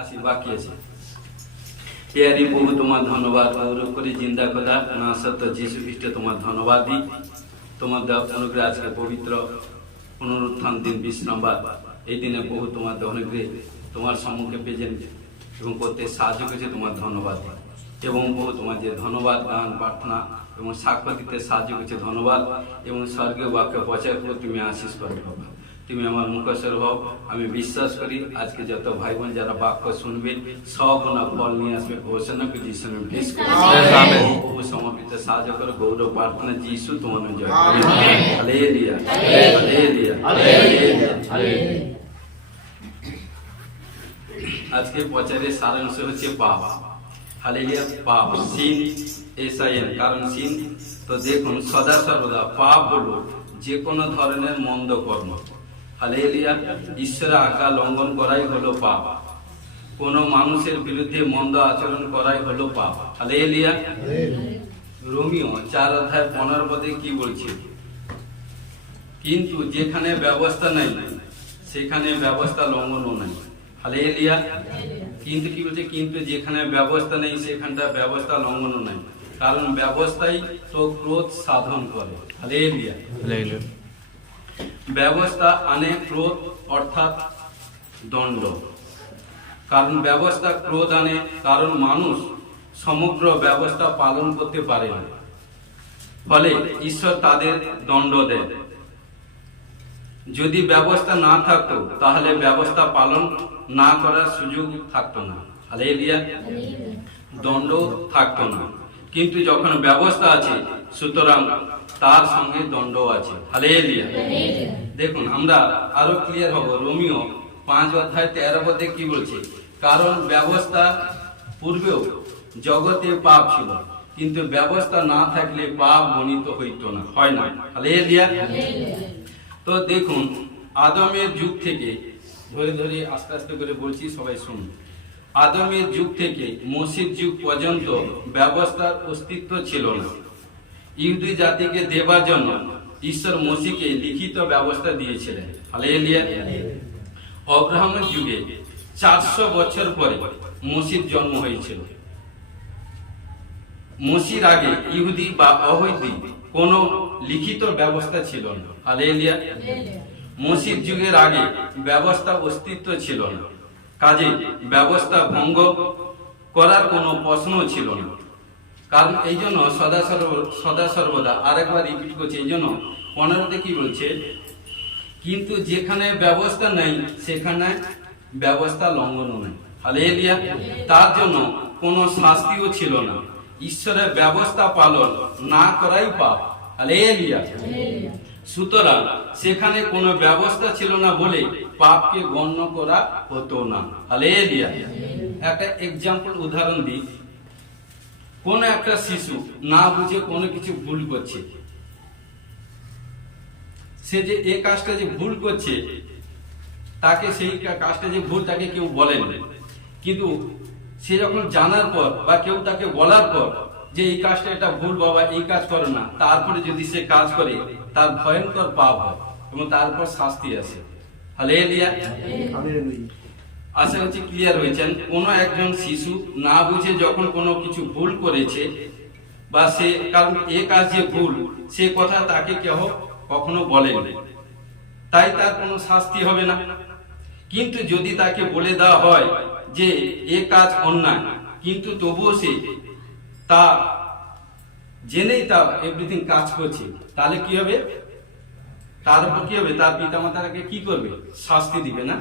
আসি বাকি আছে ইয়ারি প্রভু তোমার ধন্যবাদ গৌরব করি জিন্দা খোদা না সত্য যীশু খ্রিস্ট তোমার ধন্যবাদ দিই। তোমার অনুগ্রহ আজকে পবিত্র পুনরুত্থান দিন বিশ্রামবার এই দিনে প্রভু তোমার অনুগ্রহে তোমার সম্মুখে প্রেজেন্ট এবং করতে সাহায্য করেছে তোমার ধন্যবাদ দিই। এবং প্রভু তোমার যে ধন্যবাদ গান প্রার্থনা এবং সাক্ষ্য দিতে সাহায্য করেছে ধন্যবাদ। এবং স্বর্গীয় বাক্য প্রচার করে তুমি আশীষ করে বাবা, তুমি আমার মুখস্বর হও। আমি বিশ্বাস করি আজকে যত ভাই বোন যারা বাক্য শুনবে সব না ফল নিয়ে আসবে। ঘোষণা করে যিশু প্রভু সমর্পিত সাহায্য করো। গৌরব প্রার্থনা যিশু তোমার জয়। Hallelujah hallelujah hallelujah. আজকে প্রচারের সারাংশ হচ্ছে পাপ। হালেলুয়া পাপ সিন এসআইএন কারণ সিন তো দেখুন সদা সর্বদা পাপ হলো যে কোনো ধরনের মন্দ কর্ম। হালেলুয়া ঈশ্বরের আজ্ঞা লঙ্ঘন করাই হলো পাপ। কোন মানুষের বিরুদ্ধে মন্দ আচরণ করাই হলো পাপ। হালেলুয়া। রোমিও 4:15 কি বলছে? কিন্তু যেখানে ব্যবস্থা নাই সেখানে ব্যবস্থা লঙ্ঘনও নাই। হালেলুয়া। কিন্তু কি বলছে? কিন্তু যেখানে ব্যবস্থা নেই সেখানটা ব্যবস্থা লঙ্ঘনও নাই। কারণ ব্যবস্থাই তো ক্রোধ সাধন করে। হালেলুয়া। ব্যবস্থা আনে ক্রোধ অর্থাৎ দণ্ড। কারণ ব্যবস্থা ক্রোধ আনে, কারণ মানুষ সমগ্র ব্যবস্থা পালন করতে পারে না, ফলে ঈশ্বর তাদের দণ্ড দেন। যদি ব্যবস্থা না থাকতো তাহলে ব্যবস্থা পালন না করার সুযোগ থাকতো না। হালেলুয়া। দণ্ড থাকতো না। কিন্তু যখন ব্যবস্থা আছে সুতরাং তার সঙ্গে দণ্ড আছে। হালেলুয়া। দেখুন আমরা আরো ক্লিয়ার হব। রোমিও 5:13 কি বলছে? কারণ ব্যবস্থা পূর্বেও জগতে পাপ ছিল, কিন্তু ব্যবস্থা না থাকলে পাপ গণিত হইতো না, হয় না। হালেলুয়া। তো দেখুন আদমের যুগ থেকে ধরে ধরে আস্তে আস্তে করে বলছি, সবাই শুনুন। আদমের যুগ থেকে মসির যুগ পর্যন্ত ব্যবস্থার অস্তিত্ব ছিল না। ইহুদি জাতিকে দেবার জন্য ঈশ্বর মসিকে লিখিত ব্যবস্থা দিয়েছিলেন। হালেলুয়া। অব্রাহামের যুগে 400 বছর পরে মসির জন্ম হয়েছিল। মসির আগে ইহুদি বা অহৈদি কোন লিখিত ব্যবস্থা ছিল না। হালেলুয়া। মসির যুগের আগে ব্যবস্থা অস্তিত্ব ছিল না, কাজে ব্যবস্থা ভঙ্গ করার কোনো প্রশ্ন ছিল না। কারণ এই জন্য সদা সর্বদা আরেকবার রিপিট করছে। এই জন্য 15 কি বলছে? কিন্তু যেখানে ব্যবস্থা নেই সেখানে ব্যবস্থা লঙ্ঘনও নেই। হালেলুয়া। তার জন্য কোনো শাস্তিও ছিল না। ঈশ্বরের ব্যবস্থা পালন না করাই পাপ। হালেলুয়া। সুতরাং সেখানে কোনো ব্যবস্থা ছিল না বলে পাপকে গণ্য করা হতো না। হালেলুয়া। একটা এক্সাম্পল উদাহরণ দিই। কোন একটা শিশু না বুঝে কোনো কিছু ভুল করছে, সে যে এই কাজটা যে ভুল করছে তাকে সেই কাজটা যে ভুল তাকে কেউ বলেন, কিন্তু সে যখন জানার পর বা কেউ তাকে বলার পর যে এই কাজটা এটা ভুল বাবা, এই কাজ করো না, তারপরে যদি সে কাজ করে তার ভয়ঙ্কর পাপ হয় এবং তারপর শাস্তি আসে। হালেলুয়া। আশা হচ্ছে ক্লিয়ার হয়েছেন। কোন একজন শিশু না বুঝে যখন কোনো কিছু ভুল করেছে বা সে কারণ এ কাজ যে ভুল সে কথা তাকে কেউ কখনো বলেনি, তাই তার কোনো শাস্তি হবে না। কিন্তু যদি তাকে বলে দেওয়া হয় যে এ কাজ অন্যায়, কিন্তু তবুও সে তা জেনেই তা এভরিথিং কাজ করছে, তাহলে কি হবে? তার উপর কি হবে? তার পিতামাতাকে কি করবে? শাস্তি দিবে না?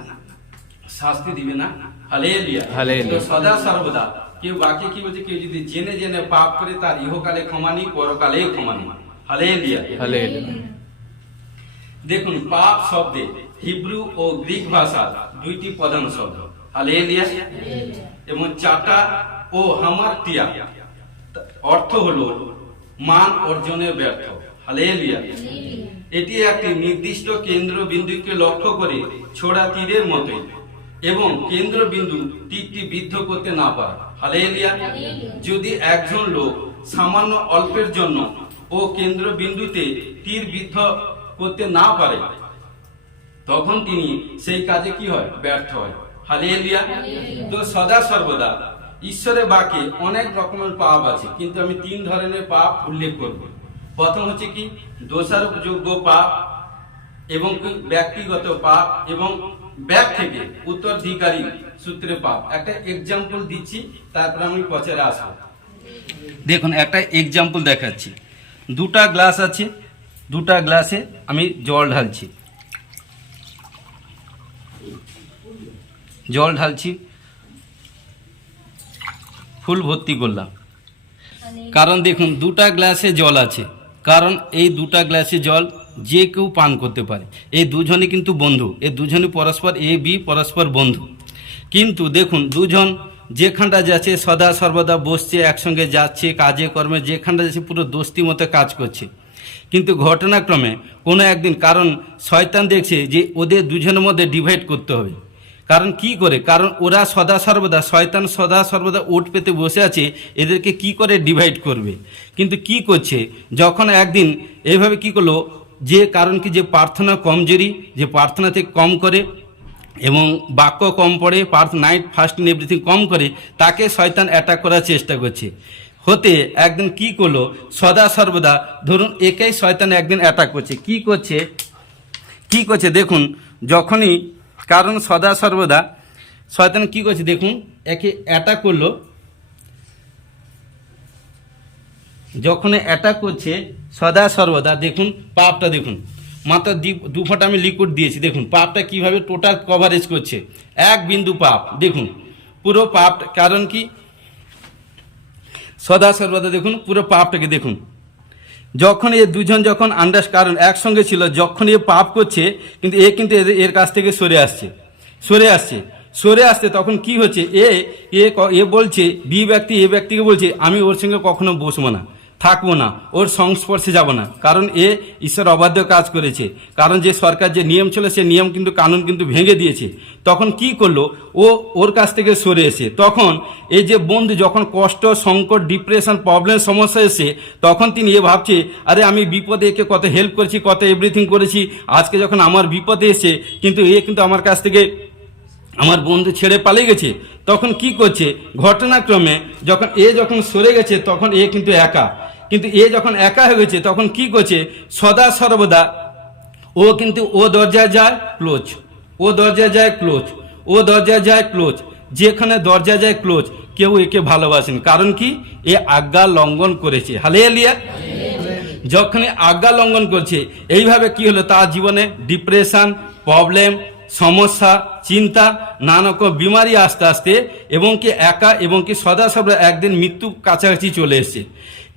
শাস্তি দিবে না? হালেলুয়া। তো সদা সর্বদা কেউ বাকি কি বলছে? কেউ যদি জেনে জেনে পাপ করে তার ইহকালে ক্ষমা নেই, পরকালে ক্ষমা নেই। হালেলুয়া। দেখুন পাপ শব্দে হিব্রু ও গ্রিক ভাষা দুইটি প্রধান শব্দ। হালেলুয়া। এবং চাটা ও হামারটিয়া অর্থ হলো মান অর্জনের ব্যর্থ। হালেলুয়া। এটি একটি নির্দিষ্ট কেন্দ্রবিন্দুকে লক্ষ্য করে ছোড়া তীরের মতোই এবং কেন্দ্রবিন্দু তীরটি বিদ্ধ করতে না পারে। হালেলুয়া। যদি একজন লোক সামান্য অল্পের জন্য ও কেন্দ্রবিন্দুতে তীর বিদ্ধ করতে না পারে তখন তিনি সেই কাজে কি হয়? ব্যর্থ হয়। হালেলুয়া। তো সদা সর্বদা ঈশ্বরের বাক্যে অনেক রকমের পাপ আছে, কিন্তু আমি 3 ধরনের পাপ উল্লেখ করব। প্রথম হচ্ছে কি দোষারোপযোগ্য পাপ, এবং ব্যক্তিগত পাপ, এবং ব্যাগ থেকে উত্তরাধিকারী সূত্রে পাপ। একটা এক্সাম্পল দিচ্ছি, তারপর আমি পচারে আসবো। দেখুন একটা এক্সাম্পল দেখাচ্ছি। 2টা গ্লাস আছে, 2টা গ্লাসে আমি জল ঢালছি, ফুল ভর্তি করলাম। কারণ দেখুন 2টা গ্লাসে জল আছে, কারণ এই 2টা গ্লাসে জল যে কেউ পান করতে পারে। এই দুজনই কিন্তু বন্ধু, এই দুজনই পরস্পর এ বি পরস্পর বন্ধু। কিন্তু দেখুন দুজন যেখানটা যাচ্ছে সদা সর্বদা বসছে, একসঙ্গে যাচ্ছে, কাজে কর্মে যেখানটা যাচ্ছে পুরো দোস্তি মতো কাজ করছে। কিন্তু ঘটনাক্রমে কোনো একদিন, কারণ শয়তান দেখছে যে ওদের দুজনের মধ্যে ডিভাইড করতে হবে। কারণ কি করে, কারণ ওরা সদা সর্বদা, শয়তান সদা সর্বদা ওট পেতে বসে আছে এদেরকে কি করে ডিভাইড করবে। কিন্তু কি করছে, যখন একদিন এইভাবে কি করলো, যে কারণ কি যে প্রার্থনা কমজোরি, যে প্রার্থনা থেকে কম করে এবং বাক্য কম পড়ে, নাইট ফাস্টিং এভরিথিং কম করে, তাকে শয়তান অ্যাটাক করার চেষ্টা করছে। হতে একদিন কি করলো, সদা সর্বদা ধরুন একেই শয়তান একদিন অ্যাটাক করছে। কি করছে দেখুন, যখনই কারণ সদা সর্বদা শয়তান কি করছে দেখুন, একে অ্যাটাক করলো। যখন অ্যাটাক করছে সদা সর্বদা, দেখুন পাপটা দেখুন, মাত্র 2 ফোঁটা আমি লিকুইড দিয়েছি। দেখুন পাপটা কিভাবে টোটাল কভারেজ করছে, 1 বিন্দু পাপ। দেখুন পুরো পাপ, কারণ কি সদা সর্বদা দেখুন পুরো পাপটাকে দেখুন। যখন এ দুজন যখন কারণ একসঙ্গে ছিল, যখন এ পাপ করছে, কিন্তু এর কাছ থেকে সরে আসছে, তখন কি হচ্ছে, এ বলছে, বি ব্যক্তি এ ব্যক্তিকে বলছে আমি ওর সঙ্গে কখনো বসবো না, থাকবো না, ওর সংস্পর্শে যাব না। কারণ এ ঈশ্বর অবাধ্য কাজ করেছে, কারণ যে সরকার যে নিয়ম ছিল সে নিয়ম কিন্তু কানুন কিন্তু ভেঙে দিয়েছে। তখন কি করলো, ওর কাছ থেকে সরে এসে, তখন এই যে বন্ধু যখন কষ্ট, সংকট, ডিপ্রেশন, প্রবলেম, সমস্যা এসে, তখন তিনি ভাবছে আরে আমি বিপদে একে কত হেল্প করেছি, কত এভরিথিং করেছি, আজকে যখন আমার বিপদে এসে কিন্তু কিন্তু আমার কাছ থেকে আমার বন্ধু ছেড়ে পালিয়ে গেছে। তখন কি করছে, ঘটনাক্রমে যখন সরে গেছে, তখন কিন্তু একা, কিন্তু যখন একা হয়ে গেছে, তখন কি করছে, সদা সর্বদা ও দরজায় যায় ক্লোজ, যেখানে দরজা যায় ক্লোজ, কেউ একে ভালোবাসেন। কারণ কি এ আজ্ঞা লঙ্ঘন করেছে। হালেলুয়া। যখনই আজ্ঞা লঙ্ঘন করছে, এইভাবে কি হলো, তার জীবনে ডিপ্রেশন, প্রবলেম, সমস্যা, চিন্তা, নানা রকম বিমারি আস্তে এবং কি একা এবং কি সদা সর্বদা একদিন মৃত্যু কাছাকাছি চলে এসছে।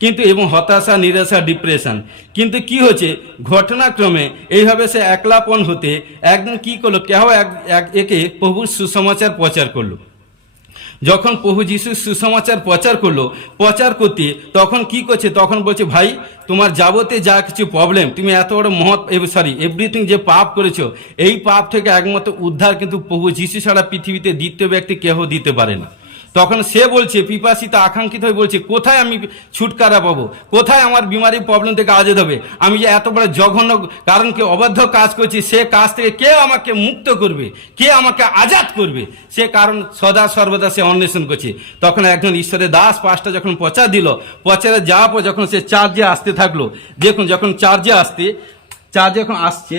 কিন্তু এবং হতাশা, নিরাশা, ডিপ্রেশন। কিন্তু কি হচ্ছে, ঘটনাক্রমে এইভাবে সে একলাপন হতে একদিন কি করলো, কেহ একে প্রভুর সুসমাচার প্রচার করলো। যখন প্রভু যিশু সুসমাচার প্রচার করতে, তখন কি করছে, তখন বলছে ভাই তোমার যাবতীয় যা কিছু প্রবলেম, তুমি এত বড় এভরিথিং যে পাপ করেছো, এই পাপ থেকে একমাত্র উদ্ধার কিন্তু প্রভু যিশু ছাড়া পৃথিবীতে দ্বিতীয় ব্যক্তি কেহ দিতে পারে না। তখন সে বলছে, পিপাসিত আকাঙ্ক্ষিত হয়ে বলছে, কোথায় আমি ছুটকারা পাবো, কোথায় আমার বিমারি প্রবলেম থেকে আজাদ হবে, আমি যে এত বড় জঘন্য কারণ কে অবাধ্য কাজ করছি, সে কাজ থেকে কে আমাকে মুক্ত করবে, কে আমাকে আজাদ করবে, সে কারণ সদা সর্বদা সে অন্বেষণ করছে। তখন একজন ঈশ্বরের দাস পাঁচটা যখন প্রচারে যাওয়ার পর যখন সে চার্জে আসতে থাকলো, দেখুন যখন চার্জে যখন আসছে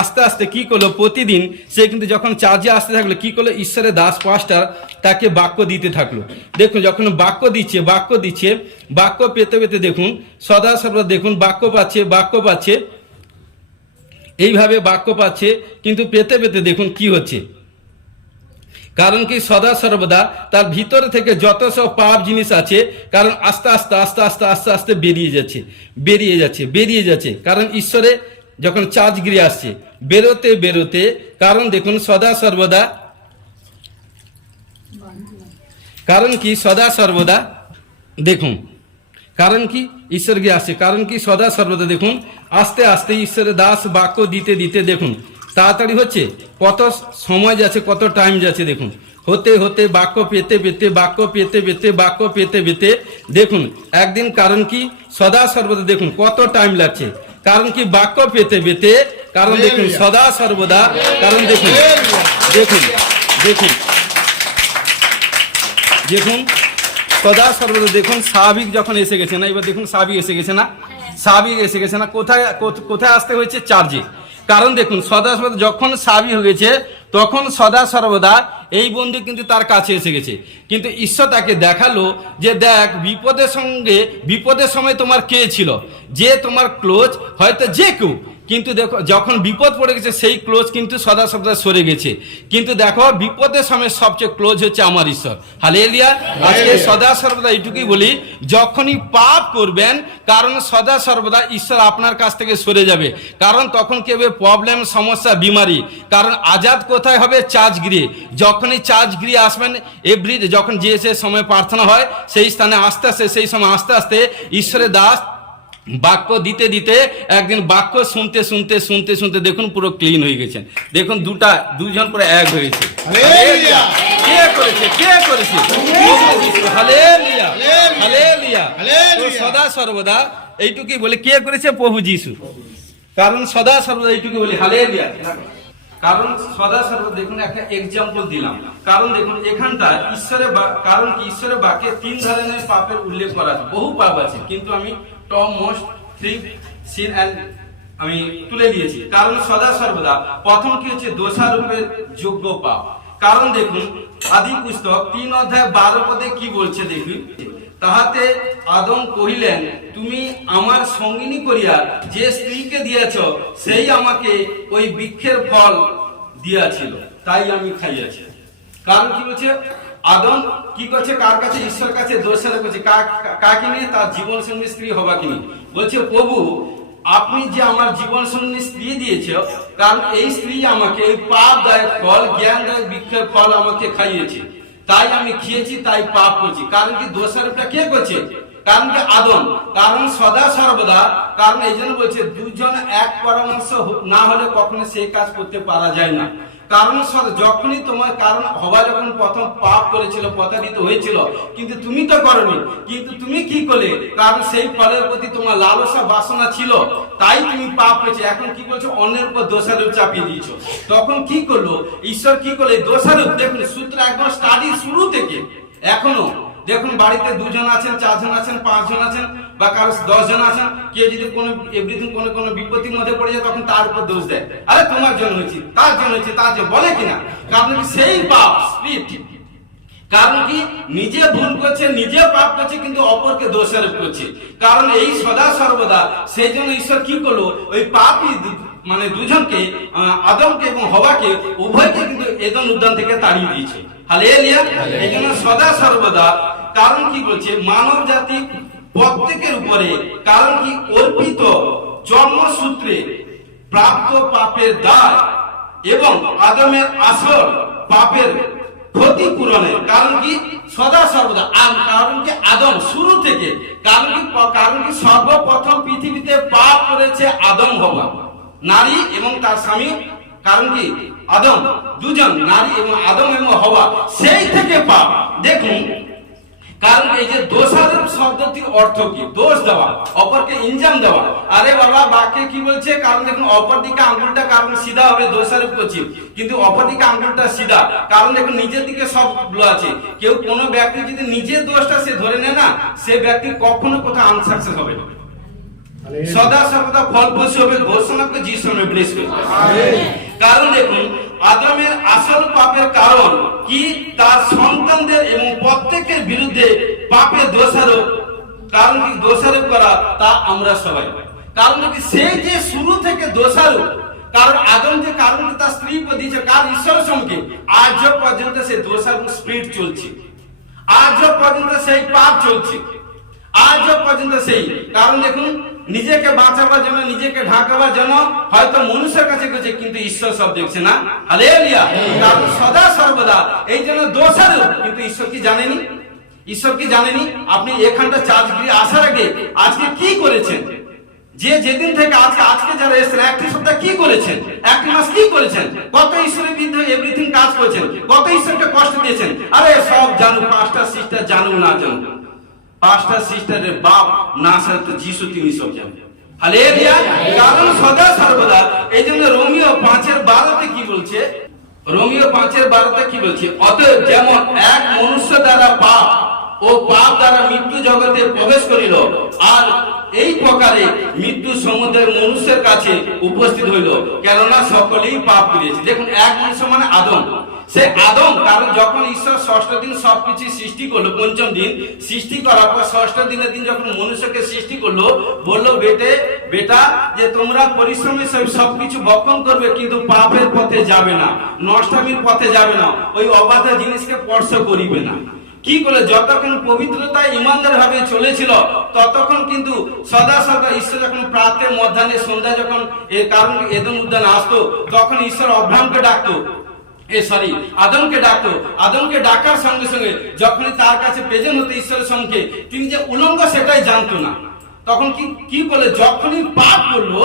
আস্তে আস্তে কি করলো, প্রতিদিন সে কিন্তু যখন চার্জে আসতে থাকলো, কি করলো, ঈশ্বরের দাস পাঁচটা তাকে বাক্য দিতে থাকলো। দেখুন যখন বাক্য দিচ্ছে বাক্য পেতে দেখুন সদা সর্বদা দেখুন বাক্য পাচ্ছে এইভাবে বাক্য পাচ্ছে, কিন্তু পেতে দেখুন কি হচ্ছে, কারণ কি সদা সর্বদা তার ভিতর থেকে যত সব পাপ জিনিস আছে, কারণ আস্তে আস্তে বেরিয়ে যাচ্ছে। কারণ ঈশ্বরে যখন চার্জ গিরে আসছে, বেরোতে কারণ দেখুন সদা সর্বদা, কারণ কি সদা সর্বদা দেখুন, কারণ কি ঈশ্বর গিয়ে আসছে, কারণ কি সদা সর্বদা দেখুন আস্তে ঈশ্বরের দাস বাক্য দিতে দেখুন তাড়াতাড়ি হচ্ছে, কত সময় যাচ্ছে, কত টাইম যাচ্ছে, দেখুন হতে বাক্য পেতে দেখুন একদিন, কারণ কি সদা সর্বদা দেখুন কত টাইম লাগছে, কারণ কি বাক্য পেতে পেতে, কারণ দেখুন সদা সর্বদা, কারণ দেখুন দেখুন দেখুন দেখুন সদা সর্বদা দেখুন স্বাভাবিক যখন এসে গেছে না, এবার দেখুন স্বাভাবিক এসে গেছে না, স্বাভাবিক এসে গেছে না, কোথায় কোথায় আসতে হয়েছে? চার্জে। কারণ দেখুন সদা সর্বদা যখন স্বাভাবিক হয়ে গেছে তখন সদা সর্বদা এই বন্ধু কিন্তু তার কাছে এসে গেছে, কিন্তু ঈশ্বর তাকে দেখালো যে দেখ বিপদের সময় তোমার কে ছিল, যে তোমার ক্লোজ, হয়তো যে কেউ, কিন্তু দেখো যখন বিপদ পড়ে গেছে সেই ক্লোজ কিন্তু সদা সর্বদা সরে গেছে, কিন্তু দেখো বিপদের সময় সবচেয়ে ক্লোজ হচ্ছে আমার ঈশ্বর। হালেলুয়া। আজকে সদা সর্বদা এইটুকুই বলি, যখনই পাপ করবেন, কারণ সদা সর্বদা ঈশ্বর আপনার কাছ থেকে সরে যাবে, কারণ তখন কি হবে? প্রবলেম, সমস্যা, বিমারি। কারণ আজাদ কোথায় হবে? চার্চগৃহে। যখনই চার্চগৃহে আসবেন, এভরিডে যখন যে সময় প্রার্থনা হয় সেই স্থানে আস্তে আস্তে, সেই সময় আস্তে আস্তে ঈশ্বরের দাস বাক্য দিতে দিতে একদিন বাক্য শুনতে শুনতে শুনতে শুনতে দেখুন পুরো ক্লিন হয়ে গেছেন। দেখুন দুজন পুরো এক হয়েছে। কে করেছে? কে করেছে? Hallelujah, hallelujah. তো সদা সর্বদা এইটুকুই বলে, কে করেছে? প্রভু যিশু। কারণ সদা সর্বদা এইটুকু বলি, হালেলুয়া। কারণ সদা সর্বদা দেখুন একটা এক্সাম্পল দিলাম, কারণ দেখুন এখানটা কারণ কি ঈশ্বরের বাক্যে 3 ধরনের পাপের উল্লেখ করা আছে, বহু পাপ আছে, কিন্তু আমি টপ মোস্ট 3 সিন আমি তুলে দিয়েছি। কারণ সদা সর্বদা প্রথম কি হচ্ছে? দোষারোপের যোগ্য পাপ। কারণ দেখুন আদি পুস্তক 3 অধ্যায় 12 পদে কি বলছে দেখুন, তাহাতে আদম কহিলেন, তুমি আমার সঙ্গিনী করিয়া যে স্ত্রীকে দিয়েছ সেই আমাকে ওই বৃক্ষের ফল দিয়াছিল, তাই আমি খাইয়াছি। কারণ কি বলছে? আদম কি করছে? কার কাছে? ঈশ্বর কাছে দোষারোপ করছে। কাকে নিয়ে? তার জীবন সঙ্গী স্ত্রী হবাকে নিয়ে। বলছে, প্রভু আপনি যে আমার জীবন সঙ্গী স্ত্রী দিয়েছ, কারণ এই স্ত্রী আমাকে এই পাপদায়ক ফল, জ্ঞানদায়ক বৃক্ষের ফল আমাকে খাইয়েছে, তাই আমি খেয়েছি, তাই পাপ করছি। কারণ কি? দোষারোপটা কে করছে? কারণ কি? আদম। কারণ সদা সর্বদা, কারণ এই জন্য বলছে দুজন এক পরামর্শ না হলে কখনো সেই কাজ করতে পারা যায় না। কারণ যখনই তোমার, কারণ হওয়া যখন প্রথম পাপ করেছিল, প্রতারিত হয়েছিল, কিন্তু তুমি তো করনি, কিন্তু তুমি কি করলে? কারণ সেই ফলের প্রতি তোমার লালসা, বাসনা ছিল, তাই তুমি পাপ করেছো। এখন কি বলছো? অন্যের উপর দোষারোপ চাপিয়ে দিয়েছো। তখন কি করলো ঈশ্বর? কি করলে? দোষারোপ দেখুন সূত্র একদম স্টাডি শুরু থেকে এখনো দেখুন, বাড়িতে 2 জন আছেন, 4 জন আছেন, 5 জন আছেন, বা কারো 10 জন আছেন, কেউ যদি কোনো বিপত্তির মধ্যে পড়ে যায় তখন তার উপর দোষ দেয়, আরে তোমার জন্য হয়েছে, তার জন্য হয়েছে, তার জন্য বলে কিনা? কারণ কি? সেই পাপ স্পিরিট। কারণ কি? নিজে ভুল করছে, নিজে পাপ করছে, কিন্তু অপরকে দোষারোপ করছে। কারণ এই সদা সর্বদা সেই জন্য ঈশ্বর কি করলো? ওই পাপী মানে দুজনকে, আদমকে এবং হওয়াকে, উভয়কে কিন্তু এদেন উদ্যান থেকে তাড়িয়ে দিয়েছে। হালেলুয়া। এই জন্য সদা সর্বদা, কারণ কি বলছে? মানব জাতি প্রত্যেকের উপরে, কারণ কি? অর্পিত জন্মসূত্রে প্রাপ্ত পাপের দায় এবং আদমের আসল পাপের ক্ষতিপূরণের, কারণ কি? সদা সর্বদা। কারণ কি? আদম শুরু থেকে, কারণ কি সর্বপ্রথম পৃথিবীতে পাপ করেছে আদম হওয়া, নারী এবং তার স্বামী। কারণ কি? আদম, দুজন নারী এবং আদম এবং হওয়া, সেই থেকে পাপ। দেখুন, কারণ এই যে দোষারোপ শব্দটির অর্থ কি? দোষ দেওয়া, অপরকে ইনজাম দেওয়া। আরে বাবা, বাক্যে কি বলছে? কারণ দেখুন অপর দিকে আঙ্গুলটা কারণ সিধা হবে, দোষারোপ করছি, কিন্তু অপর দিকে আঙ্গুলটা সিধা। কারণ দেখুন নিজের দিকে সবগুলো আছে। কেউ কোনো ব্যক্তি যদি নিজের দোষটা সে ধরে নেয় না, সে ব্যক্তি কখনো কোথাও আনসাকসেস হবে না, সদা সর্বদা ফলপ্রসূ হবে। ঘোষণাকে যিশু নামে ব্লেস করি। কারণ দেখুন আদমের আসল পাপের কারণ কি? তার সন্তানদের এবং প্রত্যেকের বিরুদ্ধে পাপের দোষারোপ। কারণ কি? দোষারোপ করা তা আমরা সবাই। কারণ কি? সেই যে শুরু থেকে দোষারোপ, কারণ আদম যে কারণ তার স্ত্রী দিয়েছে, কারণ ঈশ্বরের সঙ্গে আজ পর্যন্ত সেই দোষারোপ স্পিরিট চলছে, আজ পর্যন্ত সেই পাপ চলছে, আজ পর্যন্ত সেই। কারণ দেখুন নিজেকে বাঁচাবার জন্য, নিজেকে ঢাকাবার জন্য হয়তো মানুষের কাছে গেছে, কিন্তু ঈশ্বর সব দেখছে না। হালেলুয়া। কারণ সদা সর্বদা এই জন্য দোষারোপ, কিন্তু ঈশ্বর কি জানেনি? ঈশ্বর কি জানেনি? আপনি এখানটা চার্চগৃহে আসার আগে আজকে কি করেছেন? যেদিন থেকে আজকে যারা এসেছেন, 1 সপ্তাহ কি করেছেন? 1 মাস কি করেছেন? কত ঈশ্বরের বিরুদ্ধে এভরিথিং কাজ করেছেন, কত ঈশ্বরকে কষ্ট দিয়েছেন। আরে সব জানুক, পাস্টার সিস্টার জানুক না জানুক, পাস্টার সিস্টারের বাপ না স্যার তো যিশু, তিনি সব জানেন। হালেলুয়া। কারণ সদা সর্বদা, এই জন্য রোমিও 5:12 কি বলছে? রোমিও 5:12 কি বলছে? অতএব যেমন এক মনুষ্য দ্বারা পাপ ও পাপ দ্বারা মৃত্যু জগতে প্রবেশ করিল, আর এই প্রকারে মৃত্যু সমুদ্রের মনুষ্যের কাছে উপস্থিত হইল, কেননা সকলেই পাপ করিয়াছে। দেখুন, এক মনুষ্য মানে আদম। সে আদম, কারণ যখন ঈশ্বর ষষ্ঠ দিন সবকিছু সৃষ্টি করলো, পঞ্চম দিন সৃষ্টি করার পর ষষ্ঠ দিনের দিন যখন মনুষ্যকে সৃষ্টি করলো, বললো বেটা যে তোমরা পরিশ্রমে সবকিছু বক্ষণ করবে, কিন্তু পাপের পথে যাবে না, নষ্টামির পথে যাবে না, ওই অবাধ জিনিসকে স্পর্শ করিবে না। কি করে? যতক্ষণ পবিত্রতা ইমানদার ভাবে চলেছিল, ততক্ষণ কিন্তু সদা সদা ঈশ্বর যখন প্রাতে মধ্যাহ্নে সন্ধ্যায় যখন কারণ এদম উদ্যানে আসতো, তখন ঈশ্বর অব্রাহামকে ডাকতো, আদমকে ডাকতো। আদমকে ডাকার সঙ্গে সঙ্গে যখনই তার কাছে প্রেজেন্ট হতো ঈশ্বরের সঙ্গে, তিনি যে উলঙ্গ সেটাই জানতো না। তখন কি বলে? যখনই পাপ করলো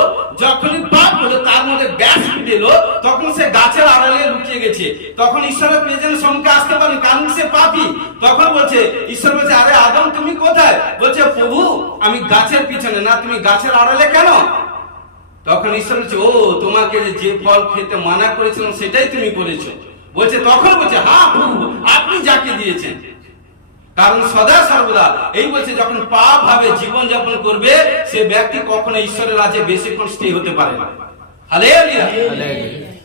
তার মধ্যে ব্যাস এলো, তখন সে গাছের আড়ালে লুকিয়ে গেছে। তখন ঈশ্বরের প্রেজেন্ট সঙ্গে আসতে পারে, কারণ সে পাপী। তখন বলছে, ঈশ্বর বলছে, আরে আদম তুমি কোথায়? বলছে, প্রভু আমি গাছের পিছনে। না, তুমি গাছের আড়ালে কেন? তখন ঈশ্বর বলছে, ও তোমাকে যে ফল খেতে মানা করেছিলাম সেটাই তুমি করেছো। বলছে, তখন বলছে, হ্যাঁ প্রভু আপনি যাকে দিয়েছেন। কারণ সদা সর্বদা এই বলছে, যখন পাপ ভাবে জীবন যাপন করবে, সে ব্যক্তি কখনো ঈশ্বরের রাজ্যে বেশিক্ষণ স্টে হতে পারে না। Hallelujah,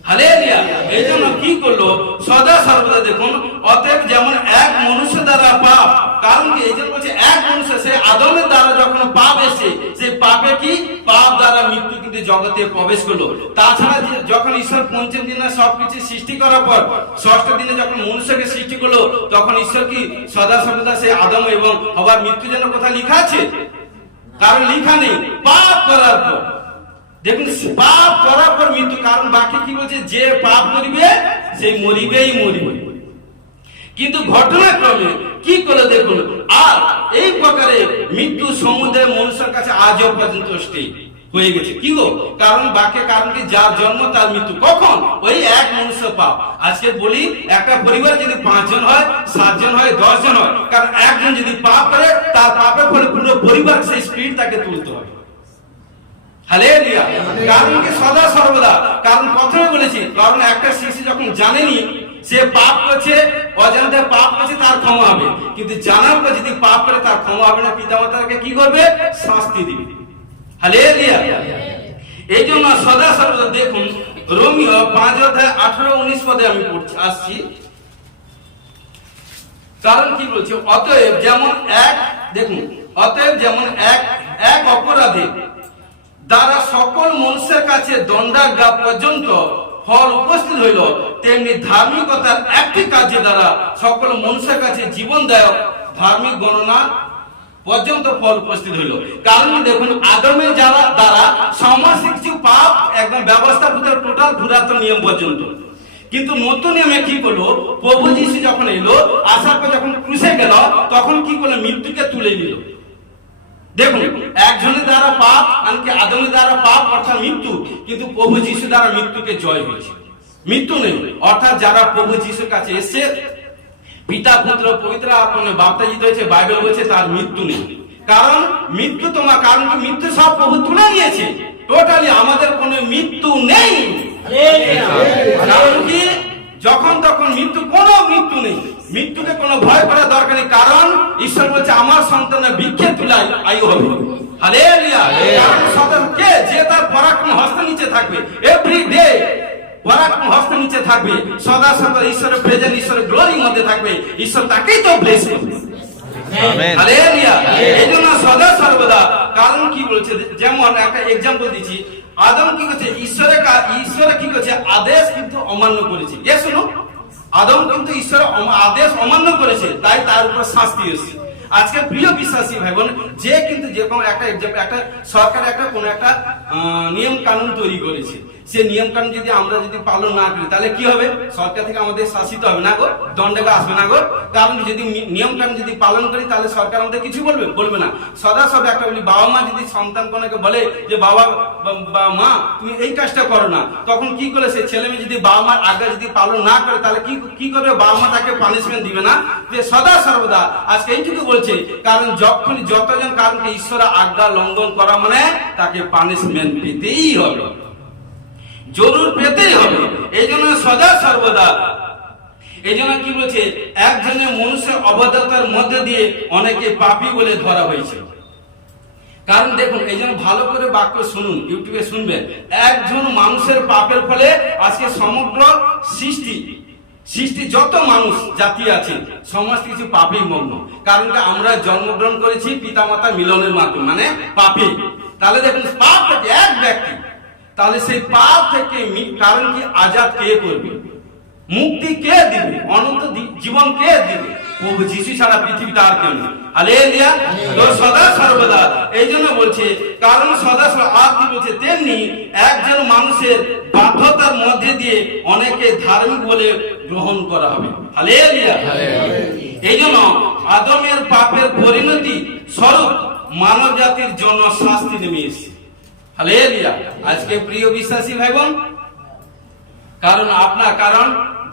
hallelujah. এই জন্য কি করলো? সদা সর্বদা দেখুন, অতএব যেমন এক মনুষ্য দ্বারা পাপ, কারণ কি? এই জন্য বলছে এক মনুষ্য, সে আদমের দ্বারা যখন পাপ এসে, সেই পাপে কি? পাপ দ্বারা মৃত্যু কিন্তু জগতে প্রবেশ করলো। তাছাড়া যখন ঈশ্বর পঞ্চম দিনে সবকিছু সৃষ্টি করার পর ষষ্ঠ দিনে যখন মনুষ্যকে সৃষ্টি করলো, তখন ঈশ্বর কি সদা সর্বদা সে আদম এবং হবার মৃত্যু যেন কোথায় লেখা আছে? কারণ লেখা নেই। পাপ করার পর দেখুন, পাপ করার পর মৃত্যু। কারণ বাকি কি বলছে? যে পাপ করিবে সেই মরিবেই মরিবে। কিন্তু ঘটনাক্রমে কি করে দেখুন, আর এই প্রকারে মৃত্যু সমুদ্রের মনুষ্যের কাছে আজও পর্যন্ত স্টে হয়ে গেছে। কি গো? কারণ বাকি কারণ কি? যার জন্ম তার মৃত্যু। কখন? ওই এক মনুষ্য পাপ। আজকে বলি, একটা পরিবার যদি 5 জন হয়, 7 জন হয়, 10 জন হয়, কারণ একজন যদি পাপ করে, তার পাপের ফলে পুরো পরিবার সেই স্পিড তাকে তুলতে হবে। হালেলুয়া। কারণ কি? সদা সর্বদা। কারণ প্রথমে বলেছি, কারণ একটা শিশু যখন জানেনি সে পাপ করছে, অজান্তে পাপ করছে, তার ক্ষমা হবে। কিন্তু জানার পর যদি পাপ করে, তার ক্ষমা হবে না। পিতামাতাকে কি করবে? শাস্তি দিবে। হালেলুয়া। এই জন্য সদা সর্বদা দেখুন, রোমিও 5:18-19 পদে আমি আসছি। কারণ কি বলছে? অতএব যেমন এক অপরাধী দ্বারা সকল মানুষের কাছে দণ্ডাজ্ঞা পর্যন্ত ফল উপস্থিত হইল, তেমনি ধার্মিকতার একটি কাজে দ্বারা সকল মানুষের কাছে জীবনদায়ক ধার্মিক গণনা পর্যন্ত ফল উপস্থিত হইল। কারণ দেখুন, আদমের দ্বারা সমস্ত কিছু পাপ একদম ব্যবস্থাপিত, টোটাল পুরাতন নিয়ম পর্যন্ত। কিন্তু নতুন নিয়মে কি করলো? প্রভু যীশু যখন এলো, আসার পর যখন ক্রুশে গেল, তখন কি করলো? মৃত্যুকে তুলে নিল। দেখুন, একজনের দ্বারা পাপ, এমনকি আদমের দ্বারা পাপ অর্থাৎ মৃত্যু, কিন্তু প্রভু যীশু দ্বারা মৃত্যুকে জয় হয়েছে। মৃত্যু নেই। অর্থাৎ যারা প্রভু যীশুর কাছে এসে পিতা পুত্র পবিত্র আত্মায় বাপ্তাজিত হয়েছে, বাইবেল বলছে তার মৃত্যু নেই। কারণ মৃত্যু তোমার, কারণ কি? মৃত্যু সব প্রভু তুলে নিয়েছে। টোটালি আমাদের কোনো মৃত্যু নেই। কারণ কি? যখন তখন মৃত্যু, কোনো মৃত্যু নেই। মৃত্যুকে কোনো ভয় করার দরকার নেই। কারণ ঈশ্বর বলছে, আমার সন্তানের বৃক্ষে তুলাই আয়ু হবে। হালেলুয়া। কারণ সন্তান কে? যে তার পরাক্রম হস্ত নিচে থাকবে, এভরি ডে পরাক্রম হস্ত নিচে থাকবে, সদা সদা ঈশ্বরের প্রেজেন্ট, ঈশ্বরের গ্লোরির মধ্যে থাকবে। ঈশ্বর তাকেই তো ব্লেস করবে। হালেলুয়া। এই জন্য সদা সর্বদা। কারণ কি বলছে? যেমন একটা এক্সাম্পল দিচ্ছি, আদম কি করছে? ঈশ্বরে কি করছে? আদেশ কিন্তু অমান্য করেছে। শুনো, আদম কিন্তু ঈশ্বরের আদেশ অমান্য করেছে, তাই তার উপর শাস্তি এসেছে। আজকে প্রিয় বিশ্বাসী ভাই বোন, যে কিন্তু যে কোনো একটা সরকার কোনো একটা নিয়ম কানুন তৈরি করেছে, সে নিয়ম কানুন যদি আমরা যদি পালন না করি তাহলে কি হবে? সরকার থেকে আমাদের শাসিত হবে না গো, দণ্ড আসবে না গো। কারণ যদি নিয়ম কানুন যদি পালন করি তাহলে সরকার আমাদের কিছু বলবে না। সদা সব একটা বলি, বাবা মা যদি সন্তান কোনকে বলে যে বাবা বা মা তুমি এই কাজটা করো না, তখন কি করে সে ছেলে মেয়ে যদি বাবা মার আজ্ঞা যদি পালন না করে তাহলে কি করবে? বাবা মা তাকে পানিশমেন্ট দিবে না? যে সদা সর্বদা আজকে এইটুকু বলছে, কারণ যতজন কারণকে ঈশ্বরের আজ্ঞা লঙ্ঘন করা মানে তাকে পানিশমেন্ট পেতেই হবে, জরুর পেতেই হবে। এই জন্য সদা সর্বদা এই জন্য কি বলছে, একজনের মনুষ্যের অবদাতার মধ্যে দিয়ে অনেকে পাপী বলে ধরা হয়েছে। কারণ দেখুন, এই জন্য ভালো করে বাক্য শুনুন, ইউটিউবে শুনবেন। একজন মানুষের পাপের ফলে আজকে সমগ্র সৃষ্টি যত মানুষ জাতি আছে সমস্ত কিছু পাপে মগ্ন। কারণ আমরা জন্মগ্রহণ করেছি পিতামাতা মিলনের মাধ্যমে, মানে পাপে। তাহলে দেখুন, পাপ থেকে এক ব্যক্তি, তাহলে সেই পাপ থেকে কারণ কি আজাদ কে করবে? মুক্তি কে দিবে? অনন্ত জীবন কে দিবে? প্রভু যিশু ছাড়া পৃথিবীতে আর কেউ নেই। হালেলুয়া। তো সদা সর্বদা এই জন্য বলছে, কারণ সদা আর কি বলছে, তেমনি একজন মানুষের বাধ্যতার মধ্যে দিয়ে অনেকে ধার্মিক বলে গ্রহণ করা হবে। হালেলুয়া। এই জন্য আদমের পাপের পরিণতি স্বরূপ মানব জাতির জন্য শাস্তি নেমে এসেছে। হালেলুয়া। আজকে প্রিয় বিশ্বাসী ভাই বোন, কারণ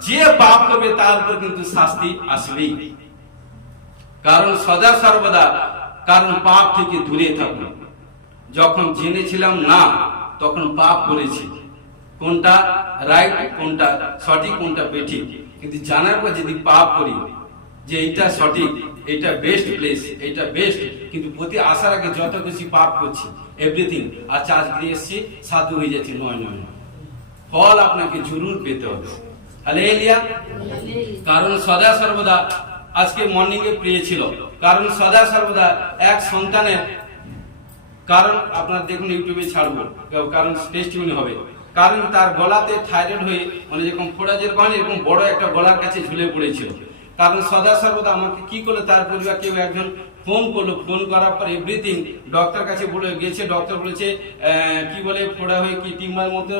যে পাপ করবে তার উপর কিন্তু শাস্তি আসবেই। কারণ সদা সর্বদা কারণ পাপ থেকে দূরে থাকুন। যখন জেনেছিলাম না তখন পাপ করেছি, কোনটা রাইট, কোনটা সঠিক, কোনটা বেঠিক। কিন্তু জানার পর যদি পাপ করি যে এইটা সঠিক, এটা বেস্ট প্লেস, এটা বেস্ট, কিন্তু প্রতি আসার আগে যত বেশি পাপ করছি এভরিথিং, আর চার্জ দিয়ে এসছি সাধু হয়ে যাচ্ছে, নয়, ফল আপনাকে জরুর পেতে হবে। হালেলুয়া। কারণ সদা সর্বদা আজকে মর্নিং এ প্রিয় ছিল, কারণ সদা সর্বদা এক সন্তানের, কারণ আপনার দেখুন ইউটিউবে ছাড়বো, কারণ টেস্টিমনি হবে। কারণ তার গলাতে থাইরয়েড হয়ে মানে যেরকম ফোড়া যেরকম এরকম বড় একটা গলার কাছে ঝুলে পড়েছিল। কারণ সদা সর্বদা আমাকে কি করলো, তার পরিবার কেউ একজন ফোন করলো, ফোন করার পর এভরিথিং ডক্টর কাছে বলে গেছে, ডক্টর বলেছে কি বলে ফোড়া হয়ে কি টিউমার মতো,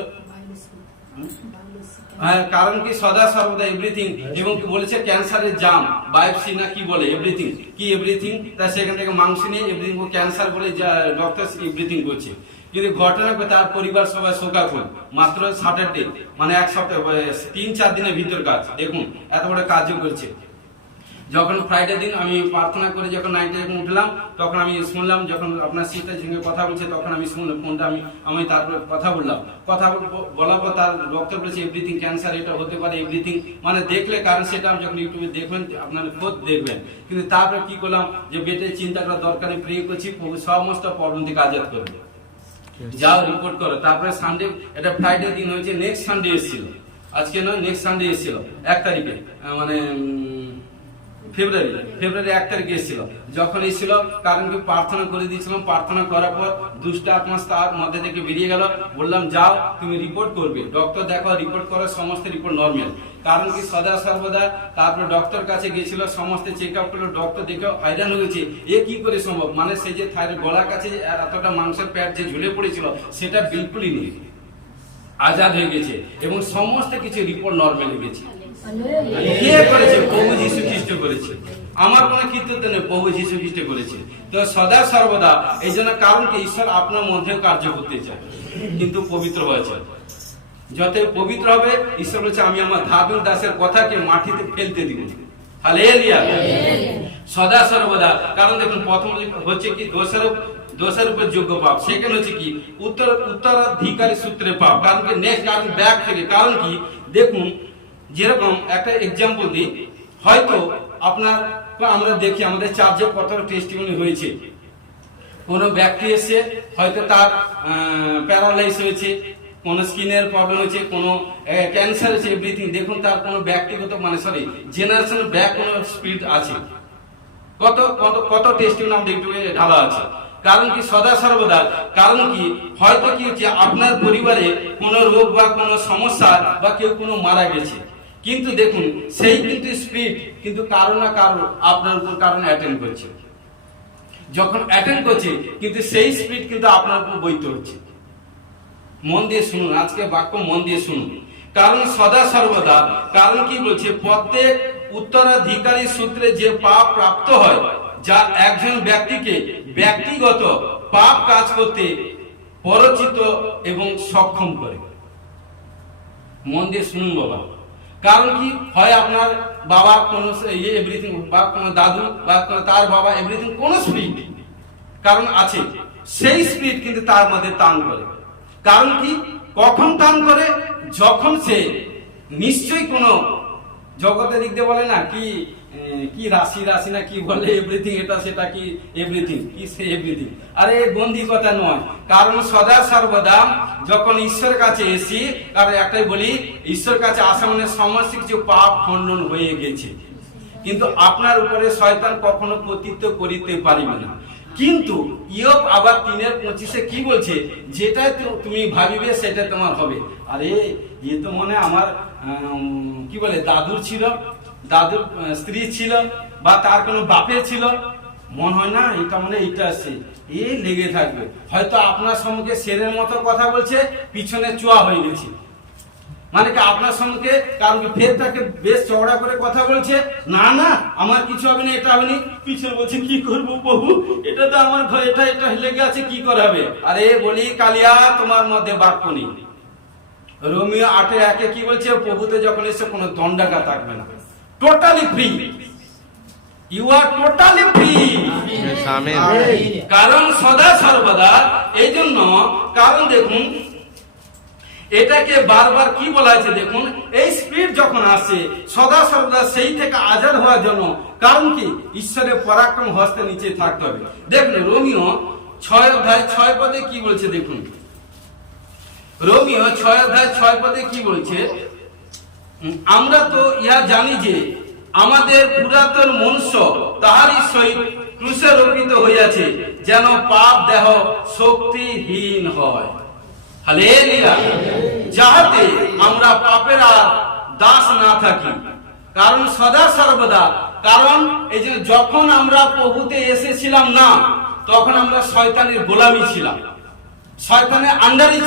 কারণ কি সদা সর্বদা এভরিথিং, এবং কি বলেছে ক্যান্সারের জাম বায়োপসি না কি বলে এভরিথিং, তা সেখান থেকে মাংস নিয়ে এভরিথিং ক্যান্সার বলে ডক্টর এভরিথিং করছে। কিন্তু ঘটনা তার পরিবার সবাই শোকাকুল, মাত্র স্যাটারডে মানে এক সপ্তাহ 3-4 দিনের ভিতর কাজ। দেখুন এত বড় কাজও করছে। যখন ফ্রাইডে দিন আমি প্রার্থনা করে যখন 9 যখন উঠলাম, তখন আমি শুনলাম যখন আপনার সীতার সঙ্গে কথা বলছে, তখন আমি শুনলাম ফোনটা, আমি তারপরে কথা বললাম। কথা বলার পর তার ডক্টর বলেছে এভরিথিং ক্যান্সার, এটা হতে পারে এভরিথিং, মানে দেখলে, কারণ সেটা আমি যখন ইউটিউবে দেখবেন আপনার খোঁজ দেখবেন। কিন্তু তারপরে কি করলাম, যে বেটে চিন্তা করার দরকারে প্রে করছি, প্রভু সমস্ত প্রবলেম থেকে আজাদ করবে, যাও রিপোর্ট করো। তারপরে সানডে, এটা ফ্রাইডে দিন হয়েছে, নেক্সট সানডে এসেছিল, আজকে নয় নেক্সট সানডে এসেছিল 1 তারিখে, মানে ফেব্রুয়ারি 1 তারিখে এসেছিল। যখন এসেছিল কারণ কি প্রার্থনা করে দিয়েছিলাম, প্রার্থনা করার পর দুষ্ট আত্মা তার মধ্যে থেকে বেরিয়ে গেল। বললাম যাও তুমি রিপোর্ট করবে, ডক্টর দেখো, রিপোর্ট করো, সমস্ত রিপোর্ট নর্মাল। কারণ কি সদা সর্বদা তারপর ডক্টর কাছে গেছিল, সমস্ত চেক আপ করলো, ডক্টর দেখে হয়রান হয়েছে, এ কি করে সম্ভব, মানে সেই যে থাইরয়েড গলার কাছে এতটা মাংসের প্যাড যে ঝুলে পড়েছিল সেটা বিলকুলই নেই, আজাদ হয়ে গেছে, এবং সমস্ত কিছু রিপোর্ট নর্মাল হয়ে গেছে। কে করেছে? প্রভু যীশু খ্রিস্ট করেছে, আমার কোনো কৃতিত্ব নেই, প্রভু যীশু খ্রিস্ট করেছে। তো সদা সর্বদা এই জন্য, কারণ কি ঈশ্বর আপনার মধ্যে কার্য করতে চায়, কিন্তু পবিত্র হয়েছে। যত পবিত্র হবে, ঈশ্বর বলছে আমি আমার ধার্মিক দাসের কথাকে মাটিতে ফেলতে দিব। হালেলুয়া। সদা সর্বদা, কারণ দেখুন প্রথম হচ্ছে কি দোষের উপর যোগ্য পাপ, সেকেন্ড হচ্ছে কি উত্তরাধিকারী সূত্রে পাপ, কারণ কি নেক্সট, কারণ ব্যাক থেকে, কারণ কি দেখুন যেরকম একটা এক্সাম্পল দিই, হয়তো আপনার আমরা দেখি আমাদের চার্চে কত টেস্টিমনি হয়েছে, কোনো ব্যক্তি এসে হয়তো তার প্যারালাইজ হয়েছে, কোন স্কিনের প্রবলেম হয়েছে, কোন ক্যান্সার হয়েছে, এভরিথিং। দেখুন তার কোন ব্যক্তিগত মানে জেনারেশন ব্যাক কোন স্পিড আছে, কত কত কত টেস্টিমনি আমাদের ইউটিউবে ঢালা আছে। কারণ কি সদা সর্বদা, কারণ কি হয়তো কি হচ্ছে আপনার পরিবারে কোন রোগ বা কোন সমস্যা বা কেউ কোনো মারা গেছে, কিন্তু দেখুন সেই কিন্তু স্পিড কিন্তু কারো না কারো আপনার উপর কারণ অ্যাটেন্ড করছে, যখন অ্যাটেন্ড করছে কিন্তু সেই স্পিড কিন্তু আপনার উপর বইতে হচ্ছে। মন দিয়ে শুনুন, আজকে বাক্য মন দিয়ে শুনুন। কারণ সদা সর্বদা, কারণ কি বলছে, প্রত্যেক উত্তরাধিকারী সূত্রে যে পাপ প্রাপ্ত হয়, যা একজন ব্যক্তিকে ব্যক্তিগত পাপ কাজ করতে পরচিত এবং সক্ষম করে। মন দিয়ে শুনুন বাবা। কারণ কি হয়, আপনার বাবা কোন এভরিথিং, বা কোন দাদু বা তার বাবা এভরিথিং কোন স্পিরিট কারণ আছে, সেই স্পিরিট কিন্তু তার মধ্যে টান করে। কারণ কি, কখন টান করে, যখন সে নিশ্চয়ই কোন জগতের দিক দিয়ে বলে না কি কি রাশি রাশি না কি বলে, এভরিথিং এটা সেটা কি এভরিথিং, কি সে এভরিথিং। আরে বন্দি কথা নয়। কারণ সদা সর্বদা যখন ঈশ্বরের কাছে এসি, কারণ একটাই বলি, ঈশ্বরের কাছে আসা মানে সমস্ত কিছু পাপ খণ্ডন হয়ে গেছে। কিন্তু আপনার উপরে শয়তান কখনো কর্তৃত্ব করিতে পারিবে না। কিন্তু ইয়োব আবার 3:25 কি বলছে, যেটা তুমি ভাবিবে সেটা তোমার হবে। আরে এ তো মনে আমার কি বলে দাদুর ছিল, দাদুর স্ত্রী ছিল, বা তার কোনো বাপের ছিল, মনে হয় না এটা মানে এইটা আছে, এ লেগে থাকবে। হয়তো আপনার সম্মুখে শেরের মতো কথা বলছে, পিছনে চুয়া হয়ে গেছে, মানে কি আপনার সম্মুখে কারণ কি ফেরটাকে বেশ চওড়া করে কথা বলছে, না না আমার কিছু হবে না, এটা হবে না, পিছনে বলছে কি করবো প্রভু, এটা তো আমার ঘর, এটা এটা লেগে আছে, কি করে হবে। আরে বলি কালিয়া, তোমার মধ্যে বাক্য নেই। রোমিও 8:1 কি বলছে, প্রভুতে যখন এসে কোনো দণ্ডাকা থাকবে না, totally free, you are totally free. কারণ সদা সর্বদা, এই জন্য কারণ দেখুন এটাকে বারবার কি বলা হয়েছে, দেখুন এই স্পিরিট যখন আসে সদা সর্বদা সেই থেকে আজাদ হওয়ার জন্য, কারণ কি ঈশ্বরের পরাক্রম হস্তে নিচে থাকতে হবে। দেখুন রোমিও 6:6 কি বলছে, দেখুন রোমিও 6:6 কি বলছে, আমরা তো ইহা জানি যে আমাদের পুরাতন মনুষ্য তাহারই সহিত ক্রুশে রোপিত হইয়াছে, যেন পাপ দেহ শক্তিহীন হয়। হালেলুয়া। যাহাতে আমরা পাপের আর দাস না থাকি। কারণ সদা সর্বদা, কারণ এই যে যখন আমরা প্রভুতে এসেছিলাম না, তখন আমরা শয়তানের গোলামি ছিলাম, শয়তানের আন্ডারে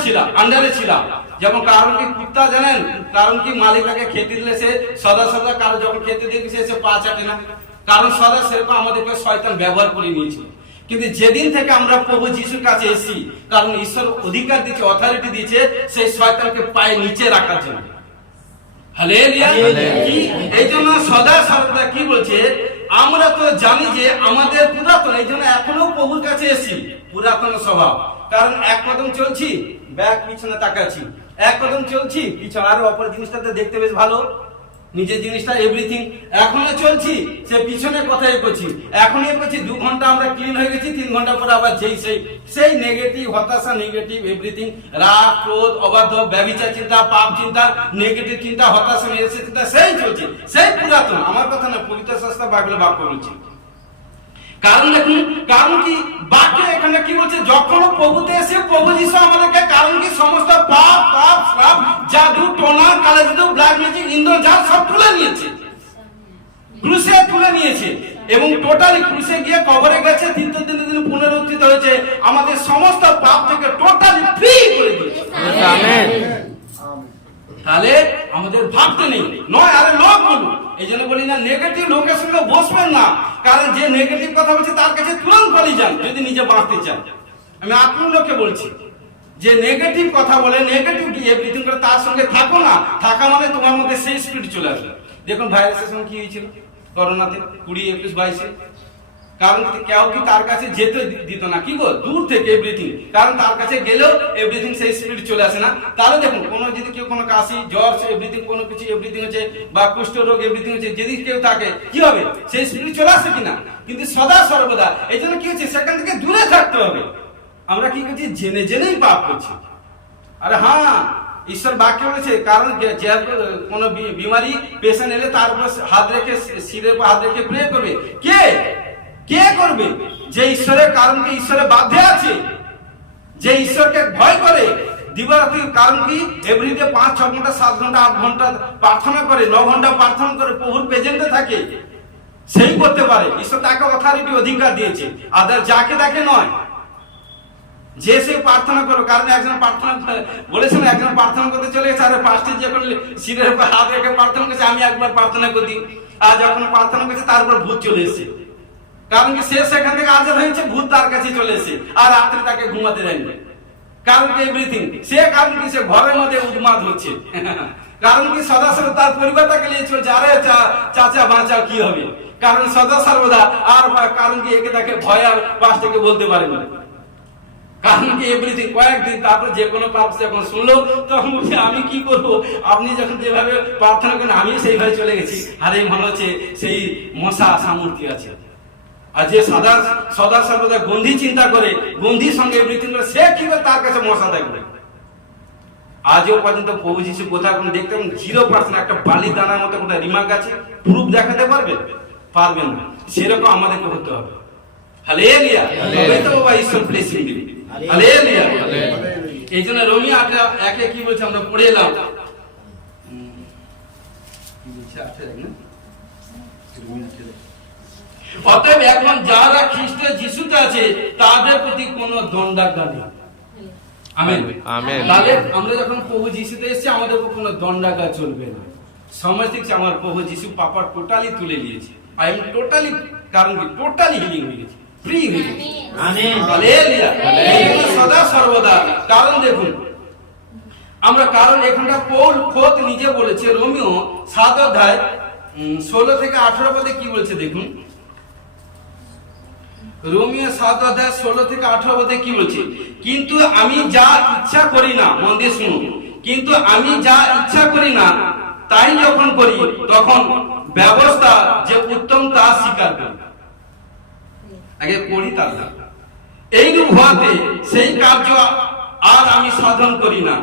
ছিলাম। যেমন কারণ কি কুত্তা জানেন, কারণ কি মালিকাকে খেতে দিলে সে সদা সদা, কারণ যখন খেতে দিয়ে সে পা চাটে না, কারণ সদা সেরকম আমাদেরকে শয়তান ব্যবহার করে নিয়েছিল। কিন্তু যেদিন থেকে আমরা প্রভু যিশুর কাছে এসেছি, কারণ ঈশ্বর অধিকার দিয়েছে, অথরিটি দিয়েছে সেই শয়তানকে পায়ে নিচে রাখার জন্য। হালেলুয়া। কি এই জন্য সদা সর্বদা কি বলছে, আমরা তো জানি যে আমাদের পুরাতন, এই জন্য এখনো প্রভুর কাছে এসেছি, পুরাতন স্বভাব। কারণ এক কদম চলছি, ব্যাক পিছনে তাকাচ্ছি, এক কদম চলছি পিছনে, আর অপর জিনিসটাতে দেখতে বেশ ভালো, নিজের জিনিসটা এভরিথিং এখনো চলছি, সে পিছনে কথাই করছি, এখনই করছি 2 ঘন্টা আমরা ক্লিন হয়ে গেছি, 3 ঘন্টা পরে আবার সেই নেগেটিভ হতাশা, নেগেটিভ এভরিথিং, রাগ, ক্রোধ, অবাধ্য, ব্যভিচার চিন্তা, পাপ চিন্তা, নেগেটিভ চিন্তা, হতাশা, নিরাশা চিন্তা, সেই চলছে, সেই পুরাতন। আমার কথা না, পবিত্র শাস্ত্র বাইবেলে বাক্য বলছে। কারণ দেখুন, কারণ কি বাক্য এখানে কি বলছে, যখন প্রভুতে এসে প্রভু যিশু আমাদেরকে, কারণ কি সমস্ত পাপ পাপ শ্রাপ, জাদু টোনা, কালা জাদু, ব্ল্যাক ম্যাজিক, ইন্দ্রজাল সব তুলে নিয়েছে, ক্রুশে তুলে নিয়েছে, এবং টোটালি ক্রুশে গিয়ে কবরে গেছে, তৃতীয় দিন পুনরুত্থিত হয়েছে, আমাদের সমস্ত পাপ থেকে টোটালি ফ্রি করে দিয়েছে। আমেন। তাহলে আমাদের ভাবতে নেই, নয় আরে লোক বলুন। এই জন্য বলি না, নেগেটিভ লোকের সঙ্গে বসবেন না, কারণ যে নেগেটিভ কথা বলছে তার কাছে তুরন্ত পালিয়ে যান যদি নিজে বাঁচতে চান। আমি আপনার লোককে বলছি, যে নেগেটিভ কথা বলে, নেগেটিভ এভরিথিং করে, তার সঙ্গে থাকো না, থাকা মানে তোমার মধ্যে সেই স্পিরিট চলে আসবে। দেখুন ভাইরাসের সময় কি হয়েছিল, করোনাতে 20, 21, 22, কারণ কেউ কি তার কাছে যেতে দিত না, কি গো, দূর থেকে এভরিথিং, কারণ তার কাছে গেলেও এভরিথিং সেই স্পিরিট চলে আসে না। তাহলে দেখুন কোনো যদি কেউ কোনো কাশি, জ্বর, এভরিথিং কোনো কিছু এভরিথিং হচ্ছে, বা কুষ্ঠ রোগ এভরিথিং হচ্ছে, যদি কেউ থাকে কি হবে, সেই স্পিরিট চলে আসে কিনা। কিন্তু সদা সর্বদা এই জন্য কি হচ্ছে, সেখান থেকে দূরে থাকতে হবে। আমরা কি করছি, জেনে জেনেই পাপ করছি। আরে হ্যাঁ, ঈশ্বর বাক্য বলেছে, কারণ যে কোনো বিমারি পেশেন্ট এলে তার উপর হাত রেখে, শিরের উপর হাত রেখে প্রে করবে। কে করবে? যে ঈশ্বরের, কারণ কি ঈশ্বরের বাধ্যে আছে, যে ঈশ্বরকে ভয় করে, দিবারাত্রি, কারণ কি এভরিডে 5, 6 ঘন্টা, 7 ঘন্টা, 8 ঘন্টা প্রার্থনা করে, 9 ঘন্টা প্রার্থনা করে, প্রভুর প্রেজেন্টে থাকে, সেই করতে পারে। ঈশ্বর তাকে অথরিটি, অধিকার দিয়েছে, আদার যাকে তাকে নয়। যে সে প্রার্থনা করো, কারণ একজন প্রার্থনা বলেছেন, একজন প্রার্থনা করতে চলে গেছে, আর পাঁচটি যখন শিরের উপর হাত রেখে প্রার্থনা করছে, আমি একবার প্রার্থনা করি, আর যখন প্রার্থনা করছে তারপর ভূত চলে এসেছে। কারণ কি সে সেখান থেকে আজাদ হয়েছে, ভূত তার কাছে চলে এসেছে, আর রাত্রে তাকে ঘুমাতে দেয়নি। কারণ কি এভরিথিং, সে কারণ কি সে ঘরের মধ্যে উন্মাদ হচ্ছে। কারণ কি সদা সর্বদা তার পরিবার তাকে নিয়ে চলছে, আরে চাচা বাঁচাও কি হবে, কারণ সদা সর্বদা আর কারণ কি একে তাকে ভয় আর পাশ থেকে বলতে পারে না। কারণ কি এভরিথিং কয়েকদিন তারপর যে কোনো পাপ যখন শুনলো তখন বলছে আমি কি করবো, আপনি যখন যেভাবে প্রার্থনা করেন আমি সেইভাবে চলে গেছি, আর এই মনে হচ্ছে সেই মশা সামূর্তি আছে। আর যে সদা সর্বদা গন্ধি চিন্তা করে, গন্ধির সঙ্গে এভরিথিং করে, সে কি করে তার কাছে মশা থাকবে। আজও পর্যন্ত প্রভু যিশু কোথাও কোনো দেখতে 0% একটা বালি দানার মতো কোথায় রিমার্ক আছে, প্রুফ দেখাতে পারবেন না। সেরকম আমাদেরকে হতে হবে। হালেলুয়া, তবেই তো বাবা ঈশ্বর ব্লেসিং দিবে। হালেলুয়া। এই জন্য রোমি 8:1 কি বলছে আমরা পড়ে এলাম, অতএব এখন যারা খ্রিস্ট যিশুতে আছে তাদের প্রতি কোনো দণ্ডাজ্ঞা নেই। Amen, amen. তাহলে আমরা যখন প্রভু যিশুতে এসেছি আমাদের কোনো দণ্ডাজ্ঞা চলবে না। সময় থেকে আমার প্রভু যিশু পাপা টোটালি তুলে নিয়েছে। আই এম টোটালি, কারণ কি টোটালি হিলিং হয়ে গেছে, ফ্রি হয়ে গেছে। Amen, hallelujah. সদা সর্বদা, কারণ দেখুন আমরা, কারণ এখানটা পৌল খোদ নিজে বলেছে, রোমিও 7:16 পদে কি বলছে দেখুন, রোমিও 7:16 পদে কি বলছে, কিন্তু আমি যা ইচ্ছা করি না, মন দিয়ে শুনুন, কিন্তু আমি যা ইচ্ছা করি না তাই যখন করি তখন ব্যবস্থা যে উত্তম তা স্বীকার করি। আগে পড়ি তাহলে, এইরূপ হওয়াতে সেই কার্য আর আমি সাধন করি না,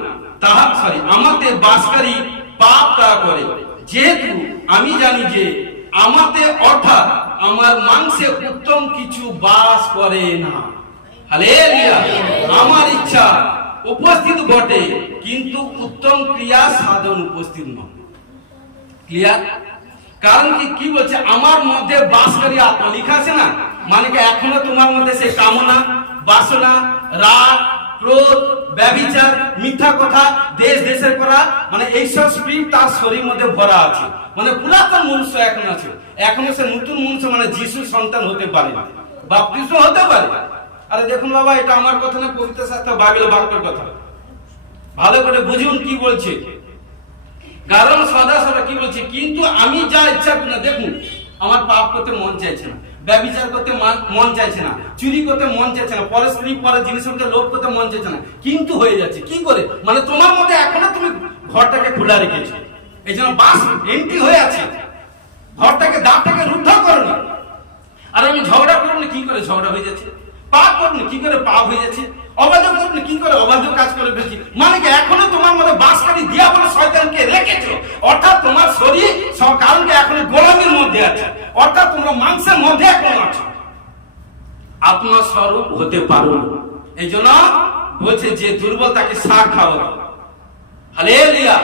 আমাতে বাসকারী পাপ তা করে, যেহেতু আমি জানি যে আমাতে অর্থাৎ আমার মাংসে উত্তম কিছু বাস করে না। হালেলুয়া। আমার ইচ্ছা উপস্থিত বটে, কিন্তু উত্তম ক্রিয়া সাধন উপস্থিত নয়। ক্লিয়ার? কারণ কি বলছে, আমার মধ্যে বাসকারী আত্মা লেখা আছে না, মানে কি এখনো তোমার মধ্যে সেই কামনা, বাসনা, রাগ, ক্রোধ, ব্যভিচার, মিথ্যা কথা, দেশের করা, মানে এইসব স্পিরিট তার শরীর মধ্যে ভরা আছে। মানে পুরাতন মনুষ্য এখন আছে, এখনো সে নতুন মনুষ্য মানে যিশুর সন্তান হতে পারে না, বাপ্তিস্ম হতে পারে। আরে দেখুন বাবা, এটা আমার কথা না, পবিত্র শাস্ত্র বাইবেল বাক্যের কথা, ভালো করে বুঝুন কি বলছে। কারণ সদা কি বলছে, কিন্তু আমি যা ইচ্ছা করি না, দেখুন আমার পাপ করতে মন চাইছে না, ব্যভিচার করতে মন চাইছে না, চুরি করতে মন চাইছে না, পরের স্ত্রী পরের জিনিসের মধ্যে লোভ করতে মন চাইছে না, কিন্তু হয়ে যাচ্ছে কি করে, মানে তোমার মধ্যে এখনো তুমি ঘরটাকে খোলা রেখেছো, এই জন্য বাস এন্ট্রি হয়ে আছে, ঘরটাকে দ্বারটাকে রুদ্ধ করো না। আর আমি ঝগড়া করবো না, কি করে ঝগড়া হয়ে যাচ্ছে, পাপ করবো না, কি করে পাপ হয়ে যাচ্ছে, অবাধ্য করবো না, কি করে অবাধ্য কাজ করে ফেলছি। মানে কি এখনো তোমার মধ্যে বাসকারী দিয়া বলে শয়তানকে রেখেছো, অর্থাৎ তোমার শরীর সব কারণকে এখনো গোলামির মধ্যে আছে, অর্থাৎ তোমরা মাংসের মধ্যে এখনো আছো, আত্মার স্বরূপ হতে পারো। এই জন্য বলছে যে দুর্বল তাকে শাক খাওয়া। Hallelujah,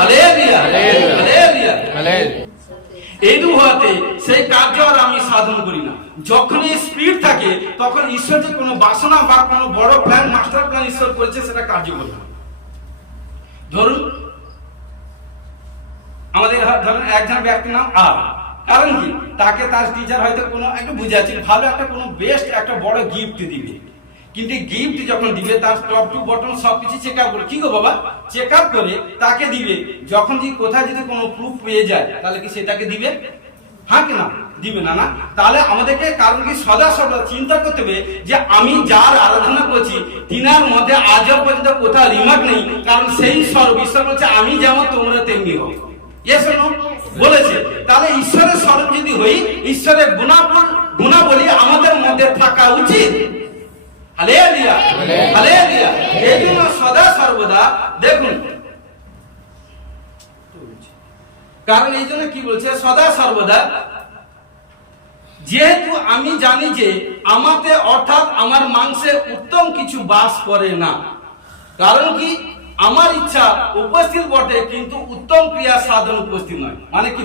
hallelujah, hallelujah, hallelujah. এইরূপ হওয়াতে সেই কার্য আর আমি সাধন করি না। যখনই স্পিরিট থাকে তখন ঈশ্বর যে কোনো বাসনা বা কোনো বড় প্ল্যান, মাস্টার প্ল্যান ঈশ্বর করেছে সেটা কার্যকর হয়। ধরুন আমাদের ধরুন একজন ব্যক্তির নাম আর, কারণ কি তাকে তার টিচার হয়তো কোনো একটা বুঝাচ্ছে ভালো একটা কোনো বেস্ট একটা বড় গিফট দিবে, কিন্তু গিফট যখন দিবে তার টপ টু বটম সবকিছু চেক আপ করে, কি গো বাবা, চেক আপ করে তাকে দিবে। যখন যদি কোথায় যদি কোনো প্রুফ পেয়ে যায় তাহলে কি সেটাকে দিবে? হ্যাঁ কি না দিবে না? না। তাহলে আমাদেরকে কারণ কি সদা চিন্তা করতে হবে যে আমি যার আরাধনা করছি তিনার মধ্যে আজও পর্যন্ত কোথাও রিমার্ক নেই, কারণ সেই স্বরূপ ঈশ্বর বলছে আমি যেমন তোমরা তেমনি হও। ইয়েস অর নো বলেছে। তাহলে ঈশ্বরের স্বরূপ যদি হই, ঈশ্বরের গুণাবলী আমাদের মধ্যে থাকা উচিত। Hallelujah, hallelujah. এই জন্য সদা সর্বদা দেখুন, কারণ এই জন্য কি বলছে সদা সর্বদা, যেহেতু আমি জানি যে আমাতে অর্থাৎ আমার মাংসে উত্তম কিছু বাস করে না। কারণ কি আমার ইচ্ছা উপস্থিত বটে, কিন্তু উত্তম ক্রিয়া সাধন উপস্থিত নয়। মানে কি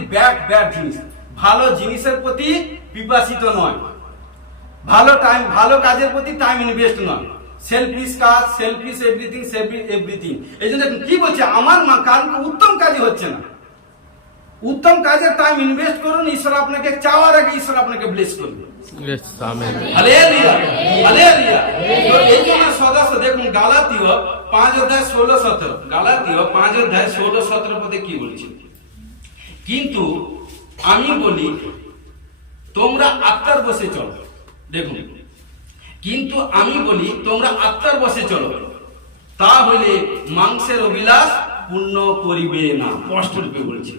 ব্যাড জিনিস, ভালো জিনিসের প্রতি পিপাসিত নয়, ভালো কাজের প্রতি টাইম ইনভেস্ট নয়। সেলফিশ কাজ, সেলফিশ এভরিথিং, এভরিথিং। এই জন্য কি বলছে, আমার কারণ উত্তম কাজই হচ্ছে না। উত্তম কাজে টাইম ইনভেস্ট করুন, ঈশ্বর আপনাকে চাওয়ার আগে ঈশ্বর আপনাকে ব্লেস করবে। Hallelujah, hallelujah. তো এই জন্য সদস্য দেখুন গালাতীয় 5:16-17, গালাতীয় 5:16-17 পদে কি বলছে, কিন্তু আমি বলি তোমরা আত্মার বসে চলো। দেখুন, কিন্তু আমি বলি তোমরা আত্মার বসে চলো, তাহলে মাংসের অভিলাষ পূর্ণ করিবে না। স্পষ্ট রূপে বলছে।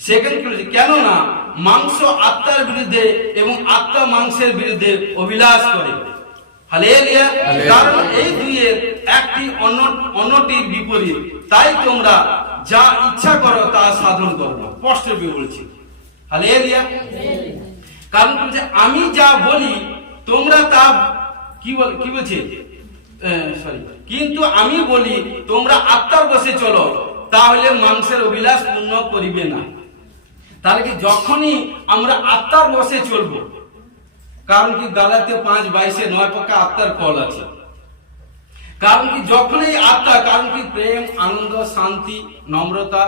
সেখানে কি বলছে, কেননা মাংস আত্মার বিরুদ্ধে এবং আত্মা মাংসের বিরুদ্ধে অভিলাষ করে। হালেলুয়া। কারণ এই দুইয়ের একটি অন্যটির বিপরীত, তাই তোমরা যা ইচ্ছা করো তা সাধন করো। স্পষ্ট রূপে বলছে। হালেলুয়া। কারণ বলছে আমি যা বলি তোমরা তা কি বলছে, সরি, কিন্তু আমি বলি তোমরা আত্মার বসে চলো, তাহলে মাংসের অভিলাষ পূর্ণ করিবে না। তাহলে কি যখনই আমরা আত্মার বসে চলবো, কারণ কি গালাতীয় 5:22 9 পক্ষে আত্মার ফল আছে। কারণ কি যখনই আত্মা, কারণ কি প্রেম, আনন্দ, শান্তি, নম্রতা,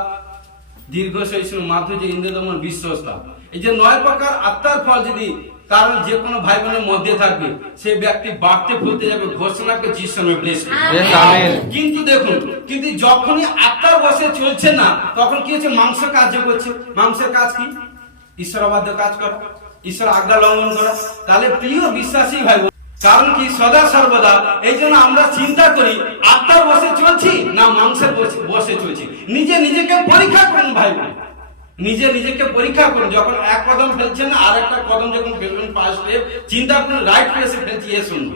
দীর্ঘ সহিষ্ণু, মাধুর্য, ইন্দ্রিয়দমন, বিশ্বস্তা, এই যে 9 প্রকার আত্মার ফল যদি কারণ যে কোনো ভাই বোনের মধ্যে থাকবে, সেই ব্যক্তি বাড়তে ফুলতে যাবে, ঘোষণাকে যিশু নামে ব্লেস করবে। কিন্তু দেখুন, কিন্তু যখনই আত্মার বসে চলছে না, তখন কি হচ্ছে, মাংস কার্য করছে। মাংসের কাজ কি? ঈশ্বর অবাধ্য কাজ করা, ঈশ্বর আজ্ঞা লঙ্ঘন করা। তাহলে প্রিয় বিশ্বাসী ভাই, কারণ কি সদা সর্বদা এই জন্য আমরা চিন্তা করি আত্মার বসে চলছি না মাংসের বসে চলছি। নিজেকে পরীক্ষা করুন ভাই বোন, নিজেকে পরীক্ষা করুন। যখন এক কদম ফেলছেন আর একটা কদম যখন ফেলবেন, 5 স্টেপ, চিন্তা করুন রাইট প্লেসে ফেলছি, এ শুনুন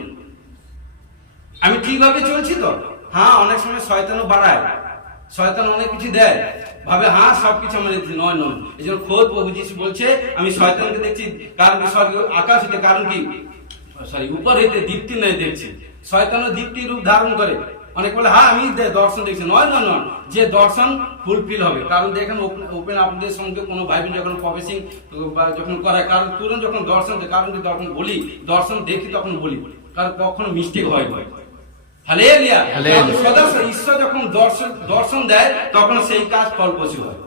আমি ঠিকভাবে চলছি তো। হ্যাঁ, অনেক সময় শয়তানও বাড়ায়, শয়তান অনেক কিছু দেয়, ভাবে হ্যাঁ সবকিছু আমার নয়। এই জন্য খোদ প্রভু যিশু বলছে আমি শয়তানকে দেখছি, কারণ কি আকাশ হইতে, কারণ কি উপর হইতে দীপ্তি নয় দেখছি। শয়তানও দীপ্তি রূপ ধারণ করে। অনেক বলে হ্যাঁ আমি দর্শন দেখছি, নয়, যে দর্শন ফুলফিল হবে। কারণ দেখেন ওপেন আপনাদের সঙ্গে কোনো ভাই বোন যখন প্রফেসিং যখন করায়, কারণ তুরন্ত যখন দর্শন, কারণ যখন বলি দর্শন দেখি তখন বলি, কারণ কখনো মিস্টেক হয়। হালেলুয়া। সদা ঈশ্বর যখন দর্শন দেয় তখন সেই কাজ ফলপ্রসূ হয়।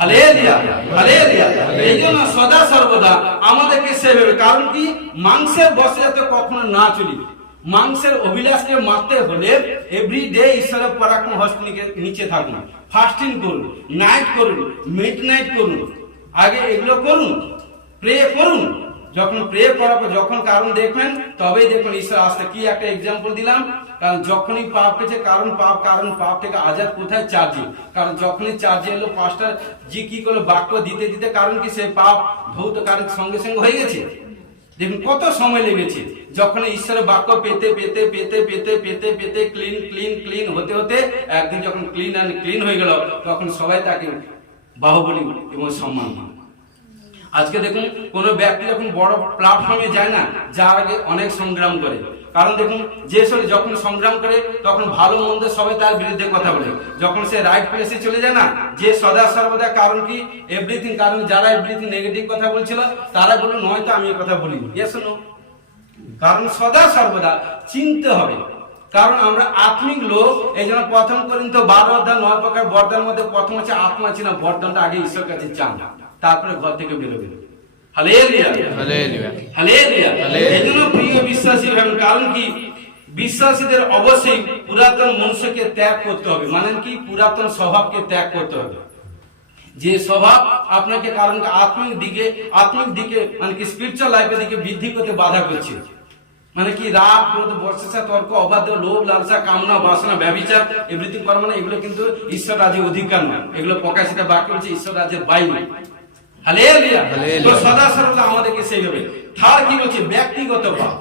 Hallelujah, hallelujah. এই জন্য সদা সর্বদা আমাদেরকে সেভাবে, কারণ কি মাংসের বসে যাতে কখনো না চলি। মাংসের অভিলাষকে মারতে হলে এভরিডে ঈশ্বরের পরাক্রম হস্তিনীকে নিচে থাকুন, ফাস্টিং করুন, নাইট করুন, মিড নাইট করুন, আগে এগুলো করুন, প্রে করুন। যখন প্রে করার পর যখন কারণ দেখবেন, তবেই দেখুন ঈশ্বর আসতে। কি একটা এক্সাম্পল দিলাম, কারণ যখনই পাপ পেয়েছে, কারণ পাপ থেকে আজাদ কোথায়? চার্জে। কারণ যখনই চার্জে এলো, পাঁচটা জি কি করলো, বাক্য দিতে দিতে, কারণ কি সে পাপ ভৌত কারণ সঙ্গে সঙ্গে হয়ে গেছে। দেখুন কত সময় লেগেছে। যখন ঈশ্বরের বাক্য পেতে পেতে পেতে পেতে পেতে পেতে ক্লিন ক্লিন ক্লিন হতে হতে একদিন যখন ক্লিন হয়ে গেল, তখন সবাই তাকে বাহুবলী এবং সম্মান। আজকে দেখুন কোন ব্যক্তি যখন বড় প্ল্যাটফর্মে যায় না, যার আগে অনেক সংগ্রাম করে। কারণ দেখুন যে যখন সংগ্রাম করে তখন ভালো মন্দ সবাই তার বিরুদ্ধে কথা বলে। যখন সে রাইট প্লেসে চলে যায় না, যে সদা সর্বদা, কারণ কি এভরিথিং, কারণ যারা এভরিথিং নেগেটিভ কথা বলছিল তারা বলল নয়তো আমি এই কথা বলিনি। শোনো, কারণ সদা সর্বদা চিনতে হবে। কারণ আমরা আত্মিক লোক, এই জন্য প্রথম করিন্থ 12:9 প্রকার বরদানের মধ্যে প্রথম হচ্ছে আত্মা ছিল। বরদানটা আগে ঈশ্বর কাছে চান, তারপরে ঘর থেকে বেরোবে। Hallelujah, hallelujah, hallelujah. এইজন্য প্রিয় বিশ্বাসী ভাই, কারণ কি বিশ্বাসীদের অবশ্যই পুরাতন মনুষ্যকে ত্যাগ করতে হবে। মানে কি পুরাতন স্বভাবকে ত্যাগ করতে হবে। যে স্বভাব আপনাকে কারণ আত্মিক দিকে মানে কি স্পিরিচুয়াল লাইফের দিকে বৃদ্ধি করতে বাধা করছে। মানে কি রাগ, ক্রোধ, বর্ষা, তর্ক, অবাধ্য, লোভ, লালসা, কামনা, বাসনা, ব্যভিচার, এভরিথিং করা, মানে এগুলো কিন্তু ঈশ্বর রাজ্যের অধিকার না। এগুলো প্রকাশিত বাক্য হচ্ছে ঈশ্বর রাজ্যের বাইরে। হালেলুয়া। তো সদা সর্বদা আমাদেরকে সেইভাবে। তার কি বলছে? ব্যক্তিগত পাপ।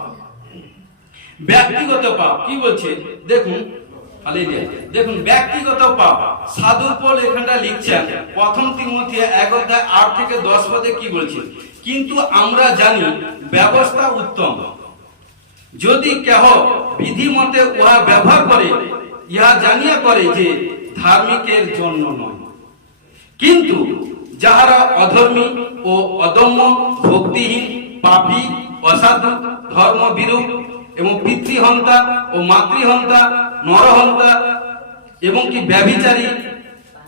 ব্যক্তিগত পাপ কি বলছে দেখুন। হালেলুয়া। দেখুন ব্যক্তিগত পাপ। সাধু পৌল এখানটা লিখছেন প্রথম তিমোথী 1:8-10 পদে কি বলছে? কিন্তু আমরা জানি ব্যবস্থা উত্তম, যদি কেহ বিধি মতে উহা ব্যবহার করে, ইহা জানিয়া করে যে ধার্মিকের জন্য নয়। কিন্তু যাহারা অধর্মী ও অদম্য, ভক্তিহীন, পাপী, অসাধু, ধর্ম বিরূপ, এবং পিতৃহন্তা ও মাতৃহন্তা, নরহন্তা এবং কি ব্যভিচারী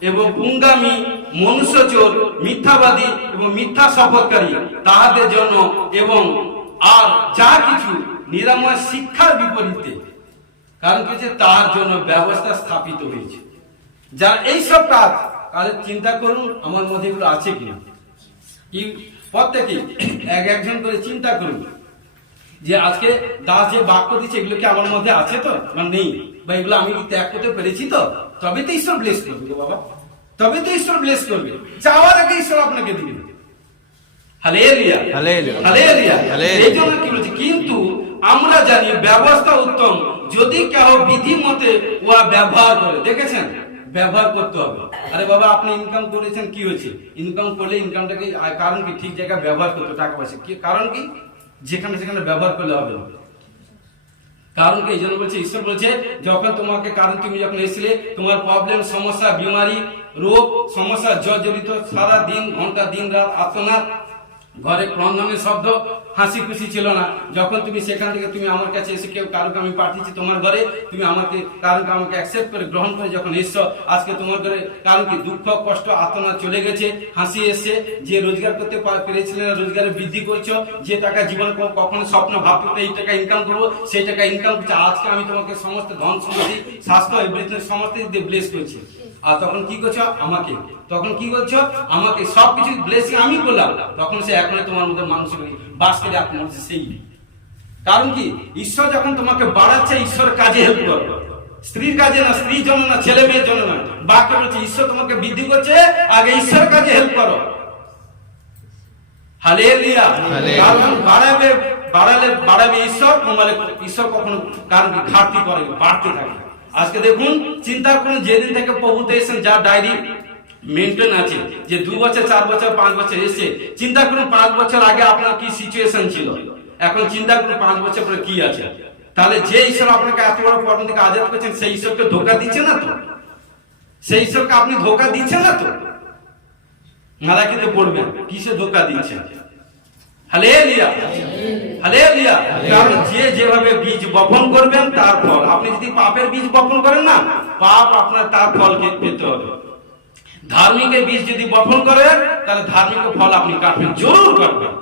এবং পুঙ্গামী, মনুষ্যচোর, মিথ্যাবাদী এবং মিথ্যা শপথকারী তাহাদের জন্য এবং আর যা কিছু নিরাময় শিক্ষার বিপরীতে, কারণ কিছু তার জন্য ব্যবস্থা স্থাপিত হয়েছে। যা এইসব কাজ চিন্তা করুন আমার মধ্যে এগুলো আছে কিনা। কি প্রত্যেকে একজন করে চিন্তা করুন যে আজকে দাস যে বাক্য দিচ্ছে এগুলো কি আমার মধ্যে আছে তো না নেই, বা এগুলো আমি ত্যাগ করতে পেরেছি তো, তবে তো ঈশ্বর ব্লেস করবে বাবা, তবে তো ঈশ্বর ব্লেস করবে। চাওয়ার আগে ঈশ্বর আপনাকে দিবে। Hallelujah, hallelujah, hallelujah. এই জন্য কি বলছি, কিন্তু আমরা জানি ব্যবস্থা উত্তম যদি কেউ বিধি মতে উহা ব্যবহার করে। দেখেছেন, ব্যবহার করতে হবে। আরে বাবা আপনি ইনকাম করেছেন, কি হয়েছে? ইনকাম করলে ইনকামটাকে কারণ কি ঠিক জায়গায় ব্যবহার করতে, টাকা পয়সা কি কারণ কি যেখানে সেখানে ব্যবহার করলে হবে না। কারণ কি এই জন্য বলছে, ঈশ্বর বলছে যখন তোমাকে, কারণ তুমি যখন এসেছিলে তোমার প্রবলেম, সমস্যা, বিমারি, রোগ, সমস্যা জর্জরিত, সারা দিন ঘন্টা দিন রাত আর্তনাদ, ঘরে ক্রন্দনের শব্দ, হাসি খুশি ছিল না। যখন তুমি সেখান থেকে তুমি আমার কাছে এসে, কেউ কারণকে আমি পাঠিয়েছি তোমার ঘরে, তুমি আমাকে কারণকে আমাকে অ্যাকসেপ্ট করে গ্রহণ করে যখন এসছো, আজকে তোমার ঘরে কারণ কি দুঃখ কষ্ট আর্তনাদ চলে গেছে, হাসি এসছে। যে রোজগার করতে পেরেছিলে না, রোজগারে বৃদ্ধি করছো। যে টাকা জীবন কখনো স্বপ্ন ভাবতে এই টাকা ইনকাম করবো, সেই টাকা ইনকাম করছে। আজকে আমি তোমাকে সমস্ত ধন সম্পত্তি, স্বাস্থ্য, এভরিথিং সমস্ত দিক ব্লেস করছি। আর তখন কি করছো আমাকে, তখন কি করছো আমাকে, সবকিছু ব্লেসিং আমি করলাম। তখন সে এখন তোমার মধ্যে মানসিক বাস করে আপনার মধ্যে সেই, কারণ কি ঈশ্বর যখন তোমাকে বাড়াচ্ছে, ঈশ্বরের কাজে হেল্প করো, স্ত্রীর কাজে না, স্ত্রীর জন্য না, ছেলে মেয়ের জন্য না। বাক্য বলছে ঈশ্বর তোমাকে বৃদ্ধি করছে, আগে ঈশ্বরের কাজে হেল্প করো। হালেলুয়া। কারণ বাড়াবে, বাড়াবে ঈশ্বর, তোমার ঈশ্বর কখনো কারণ কি ঘাটতি করে, বাড়তে থাকে। আজকে দেখুন, চিন্তা করুন, যেদিন থেকে প্রভুতে এসেছেন, যার ডায়েরি মেনটেন আছে, যে 2 বছর 4 বছর 5 বছর এসে, চিন্তা করুন 5 বছর আগে আপনার কি সিচুয়েশন ছিল, এখন চিন্তা করুন 5 বছর পরে কি আছে। তাহলে যে ঈশ্বর আপনাকে এত বড় প্রবলেম থেকে আজাদ করছেন, সেই ঈশ্বরকে ধোকা দিচ্ছে না তো, সেই ঈশ্বরকে আপনি ধোকা দিচ্ছেন না তো। মারা কিন্তু পড়বেন কিসে ধোকা দিচ্ছেন। Hallelujah, hallelujah. কারণ যে যেভাবে বীজ বপন করবেন তার ফল। আপনি যদি পাপের বীজ বপন করেন না, পাপ আপনার তার ফল পেতে হবে। ধার্মিকের বীজ যদি বপন করেন, তাহলে ধার্মিক ফল আপনি কাটবেন, জরুর কাটবেন।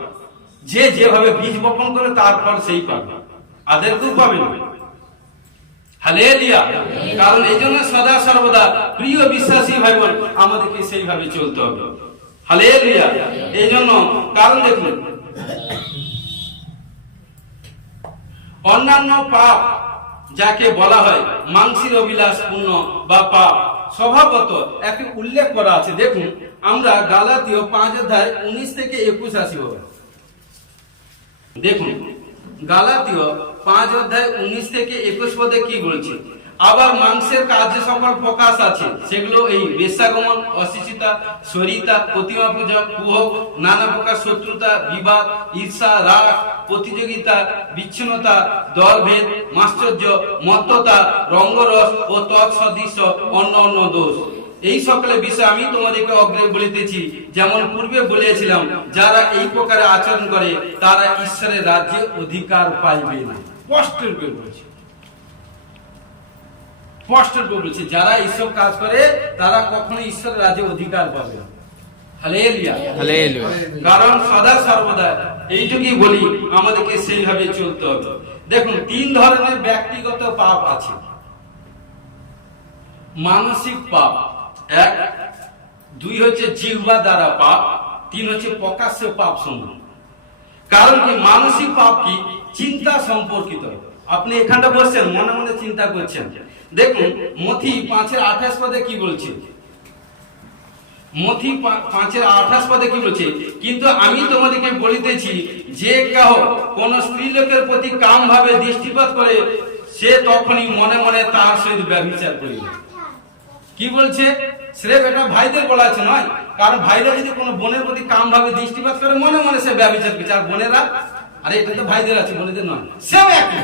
যে যেভাবে বীজ বপন করে তার ফল সেই পাবে, আদের কেউ পাবে না। হালেলুয়া। কারণ এই জন্য সদা সর্বদা প্রিয় বিশ্বাসী ভাই বোন আমাদেরকে সেইভাবে চলতে হবে। হালেলুয়া। এই জন্য কারণ দেখুন, অন্যান্য পাপ যাকে বলা হয় মাংসিক অভিলাষ পূর্ণ বা পাপ, স্বভাবত একটি উল্লেখ করা আছে। দেখুন আমরা গালাতীয় 5 অধ্যায় 19 থেকে 21 আসি। দেখুন গালাতীয় 5 অধ্যায় 19 থেকে 21 পদে কি বলছে। আবার মাংসের কার্য সকল প্রকাশ আছে, সেগুলো এই বেশ্যাগমন, অশিক্ষিতা, সরিতা, প্রতিমা পূজা, কুহক, নানা প্রকার শত্রুতা, বিবাদ, ঈর্ষা, রাগ, প্রতিযোগিতা, বিচ্ছিন্নতা, দলভেদ, মাশ্চর্য, মত্ততা, রঙ্গরস ও তৎসদৃশ অন্য অন্য দোষ। এই সকলের বিষয়ে আমি তোমাদেরকে অগ্রে বলিতেছি, যেমন পূর্বে বলেছিলাম, যারা এই প্রকারে আচরণ করে তারা ঈশ্বরের রাজ্যে অধিকার পাইবে না। স্পষ্ট বলছে, স্পষ্ট বলছে, যারা এইসব কাজ করে তারা কখনো ঈশ্বরের রাজ্যে অধিকার পাবে না। Hallelujah, hallelujah. কারণ সদা সর্বদা এইটুকুই বলি, আমাদেরকে সেইভাবে চলতে হবে। দেখুন 3 ধরনের ব্যক্তিগত পাপ আছে। মানসিক পাপ 1, 2 হচ্ছে জিহ্বা দ্বারা পাপ, 3 হচ্ছে প্রকাশ্য পাপ সমূহ। কারণ কি মানসিক পাপ কি চিন্তা সম্পর্কিত। আপনি এখানটা বসছেন, মনে মনে চিন্তা করছেন। দেখুন মথি 5:28 পদে কি বলছে। মথি 5:28 পদে কি বলছে, কিন্তু আমি তোমাদেরকে বলিতেছি, যে কেহ কোন স্ত্রীলোকের প্রতি কাম ভাবে দৃষ্টিপাত করে, সে তখনই মনে মনে তার সহিত ব্যভিচার করিবে। কি বলছে, সে এটা ভাইদের বলা আছে নয়। কারণ ভাইরা যদি কোনো বোনের প্রতি কাম ভাবে দৃষ্টিপাত করে, মনে মনে সে ব্যভিচার করছে। আর বোনেরা, আরে এটা তো ভাইদের আছে, বোনেদের নয়, সেও একই।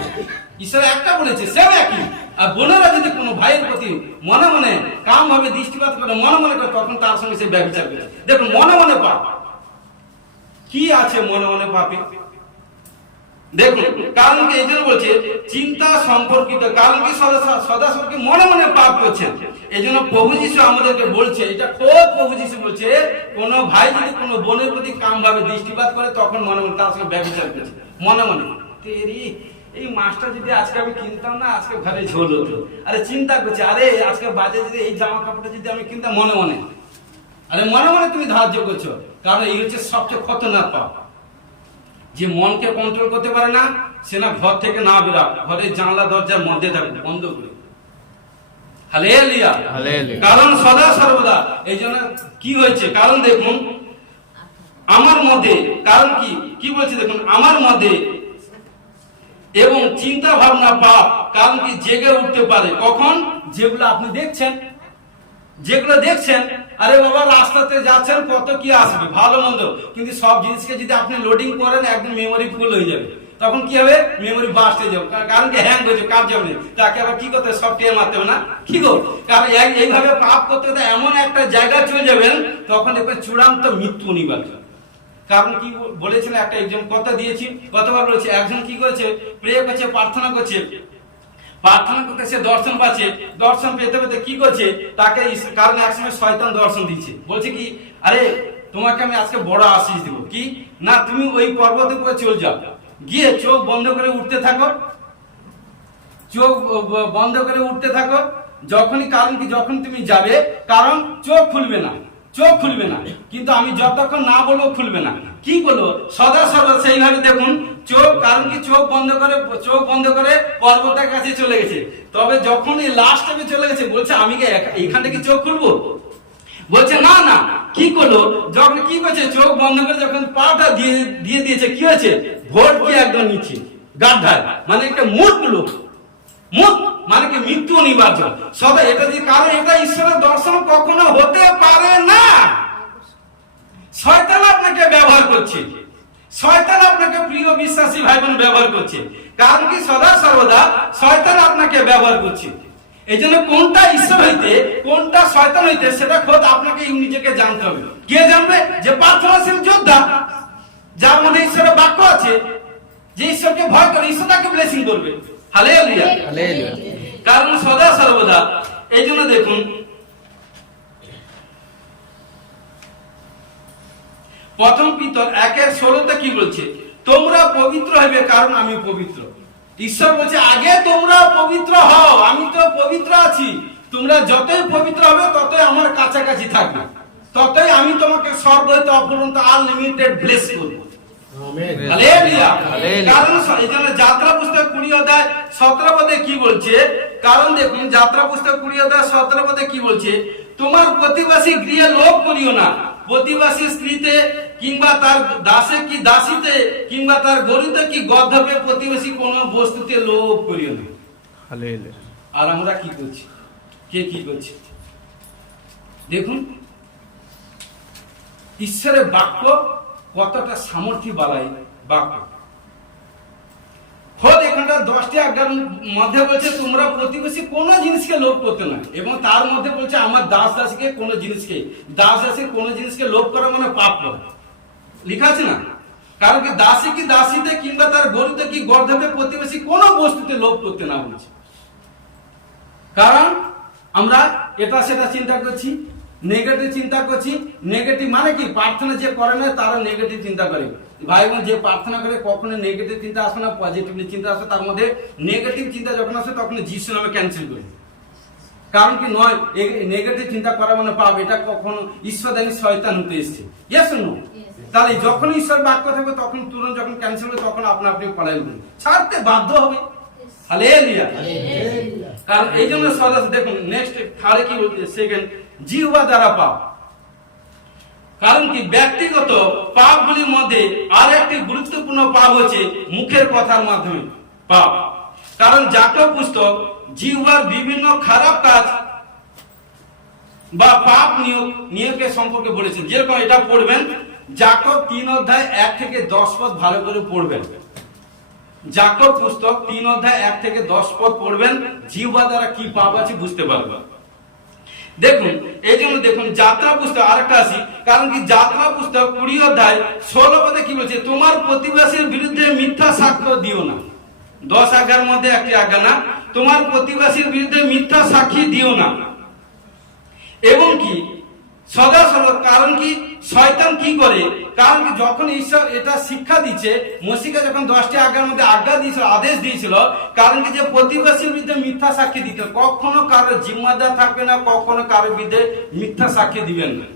ঈশ্বর একটা বলেছে, সেও একই। আর বোনেরা যদি কোনো ভাইয়ের প্রতি মনে মনে কাম ভাবে দৃষ্টিপাত করে, মনে মনে করে, তখন তার সঙ্গে সে ব্যভিচার করে। দেখুন মনে মনে পাপ কি আছে, মনে মনে পাপে দেখুন কারণ কি এই জন্য বলছে চিন্তা সম্পর্কিত, কারণ কি সদা সর্বদা মনে মনে পাপ করছেন। এই জন্য প্রভু যিশু আমাদেরকে বলছে, এটা খোদ প্রভু যিশু বলছে, কোন ভাই যদি কোনো বোনের প্রতি কাম ভাবে দৃষ্টিপাত করে তখন মনে মনে তার সঙ্গে ব্যবচার করছে মনে মনে। তেরি এই মাছটা যদি আজকে আমি কিনতাম না, আজকে ঘরে ঝোল হতো। আরে চিন্তা করছে, আরে আজকে বাজে যদি এই জামা কাপড়টা যদি আমি কিনতাম মনে মনে, আরে মনে মনে তুমি ধার্য করছো। কারণ এই হচ্ছে সবচেয়ে খতরনাক পাপ। যে মনকে কন্ট্রোল করতে পারে না, সে না ঘর থেকে না বেরোয়, ঘরের জানলা দরজার মধ্যে থাকবে বন্ধ করে। হালেলুয়া, কারণ সদা সর্বদা এই জন্য কি হয়েছে, কারণ দেখুন আমার মধ্যে, কারণ কি বলছে দেখুন, আমার মধ্যে এবং চিন্তা ভাবনা পাপ, কারণ কি জেগে উঠতে পারে কখন, যেগুলো আপনি দেখছেন, যেগুলো দেখছেন। আরে বাবা রাস্তাতে যাচ্ছেন, কত কি আসবে ভালো মন্দ, কিন্তু সব জিনিসকে যদি আপনি লোডিং করেন একদম মেমোরি ফুল হয়ে যাবে, তখন কি হবে, মেমোরি বাস্ট হয়ে যাবে, কারণ কি হ্যাং হয়ে যাবে, কাজ যাবে, তাকে আবার কি করতে সফটওয়্যার মারতে হবে না, কি গো। কারণ এইভাবে পাপ করতে করতে এমন একটা জায়গায় চলে যাবেন, তখন দেখবেন চূড়ান্ত মৃত্যু অনিবার্য। কারণ কি বলেছিলেন, একটা একজন কথা দিয়েছি, কতবার বলেছে, একজন কি করেছে, প্রে করছে, প্রার্থনা করছে, প্রার্থনা করতে সে দর্শন পাচ্ছে, দর্শন পেতে পেতে কি করছে, তাকে কারণ একসময় শয়তান দর্শন দিচ্ছে, বলছে কি, আরে তোমাকে আমি আজকে বড় আশীষ দিব, কি না তুমি ওই পর্বতের উপরে চলে যাও, গিয়ে চোখ বন্ধ করে উঠতে থাকো, চোখ বন্ধ করে উঠতে থাকো, যখনই কারণ কি যখন তুমি যাবে, কারণ চোখ খুলবে না, চোখ খুলবে না, কিন্তু আমি যতক্ষণ না বলবো খুলবে না। কি বলবো, সদা সদা সেইভাবে দেখুন চোখ, কারণ কি চোখ বন্ধ করে পর্বতের কাছে চলে গেছে। তবে যখন এই লাস্ট টাইমে চলে গেছে, বলছে আমি কি এখান থেকে চোখ খুলবো, বলছে না না, কি করলো, যখন কি করছে, চোখ বন্ধ করে যখন পাটা দিয়ে দিয়েছে, কি হয়েছে, ভোট কি একদম নিচ্ছে গাঢ়, মানে একটা মুখ মানে কি মৃত্যু অনিবার্য। সবাই এটা দিয়ে, কারণ এটা ঈশ্বরের দর্শন কখনো হতে পারে না। শয়তান আপনাকে ব্যবহার করছে, শয়তান আপনাকে প্রিয় বিশ্বাসী ভাই বোন ব্যবহার করছে, কারণ কি সদা সর্বদা শয়তান আপনাকে ব্যবহার করছে। এই জন্য কোনটা ঈশ্বর হইতে কোনটা শয়তান হইতে, সেটা খোদ আপনাকে নিজেকে জানতে হবে। কে জানবে, যে প্রার্থনাশীল যোদ্ধা, যার মধ্যে ঈশ্বরের বাক্য আছে, যে ঈশ্বরকে ভয় করে, ঈশ্বর তাকে ব্লেসিং করবে। Hallelujah, hallelujah. কারণ সদা সর্বদা এই জন্য দেখুন প্রথম পিতর 1:16 কি বলছে, তোমরা পবিত্র হবে কারণ আমি পবিত্র। ঈশ্বর বলছে আগে তোমরা পবিত্র হও, আমি তো পবিত্র আছি, তোমরা যতই পবিত্র হবে ততই আমার কাছাকাছি থাকবে, ততই আমি তোমাকে স্বর্গ হইতে অপরন্ত আনলিমিটেড ব্লেস করব। হালেলুয়া। কারণ এজন্য যাত্রা পুস্তক 20:17 পদে কি বলছে, কারণ দেখুন যাত্রা পুস্তক 20:17 পদে কি বলছে, তোমার প্রতিবাসী গৃহে লোভ করিও না, প্রতিবাসী স্ত্রীতে কিংবা তার দাসে কি দাসীতে কিংবা তার গরুতে কি গর্ধবে প্রতিবেশী কোন বস্তুতে লোভ করিও না। হালেলুয়া। আর আমরা কি করছি, কে কি করছে দেখুন, ঈশ্বরের বাক্য কতটা সামর্থ্য বাড়ায় বাক্য। খোদ এখানটা 10টি আজ্ঞার মধ্যে বলছে তোমরা প্রতিবেশী কোনো জিনিসকে লোভ করতে না, এবং তার মধ্যে বলছে আমার দাস দাসীকে কোনো জিনিসকে, দাস দাসীর কোনো জিনিসকে লোভ করা মানে পাপ করা, লেখা আছে না। কারণ কি দাসী কি দাসীতে কিংবা তার গরুতে কি গর্ধবে প্রতিবেশী কোনো বস্তুতে লোভ করতে না বলছে। কারণ আমরা এটা সেটা চিন্তা করছি, নেগেটিভ চিন্তা করছি। নেগেটিভ মানে কি, প্রার্থনা যে করে না তারা নেগেটিভ চিন্তা করে। ভাই বোন যে প্রার্থনা করে কখনো নেগেটিভ চিন্তা আসে না, পজিটিভলি চিন্তা আসে। তার মধ্যে নেগেটিভ চিন্তা যখন আসে তখন যিশু নামে ক্যান্সেল করি। কারণ কি নয়, নেগেটিভ চিন্তা করা মানে পাপ, এটা কখনো ঈশ্বরদানী শয়তান হতে এসেছে। Yes no? তাহলে যখন ঈশ্বর বাক্য থাকবে তখন তুরন্ত যখন ক্যান্সেল হবে তখন আপনা আপনি পলায়ন করবে, ছাড়তে বাধ্য হবে। হালেলুয়া। কারণ এই জন্য সদা দেখুন নেক্সট থার্ডে কি বলছে, সেকেন্ড জিহ্বা দ্বারা পাপ। কারণ কি ব্যক্তিগত পাপগুলির মধ্যে আর একটি গুরুত্বপূর্ণ পাপ হচ্ছে মুখের কথার মাধ্যমে পাপ। কারণ যাকব পুস্তক জিহ্বার বিভিন্ন খারাপ কাজ বা পাপ নিয়োগের সম্পর্কে বলেছেন। যেরকম এটা পড়বেন যাকব 3:1 থেকে 10 পদ ভালো করে পড়বেন। যাকব পুস্তক 3:1 থেকে 10 পদ পড়বেন, জিহ্বা দ্বারা কি পাপ আছে বুঝতে পারবেন। দেখুন এই জন্য দেখুন যাত্রা পুস্তক আরেকটা আসি, কারণ কি যাত্রা পুস্তক 20 অধ্যায় 16 পদে কি বলছে, তোমার প্রতিবেশীর বিরুদ্ধে মিথ্যা সাক্ষ্য দিও না। 10 আজ্ঞার মধ্যে একটি আজ্ঞা না, তোমার প্রতিবেশীর বিরুদ্ধে মিথ্যা সাক্ষী দিও না। এবং কি সদা সর্বদা, কারণ কি শয়তান কি করে, কারণ কি যখন ঈশ্বর এটা শিক্ষা দিচ্ছে, মসিকে যখন 10টি আজ্ঞার মধ্যে আজ্ঞা দিয়েছিল, আদেশ দিয়েছিল, কারণ কি যে প্রতিবেশীর বিরুদ্ধে মিথ্যা সাক্ষী দিতে, কখনো কারো জিম্মাদার থাকবে না, কখনো কারোর বিরুদ্ধে মিথ্যা সাক্ষী দিবেন না।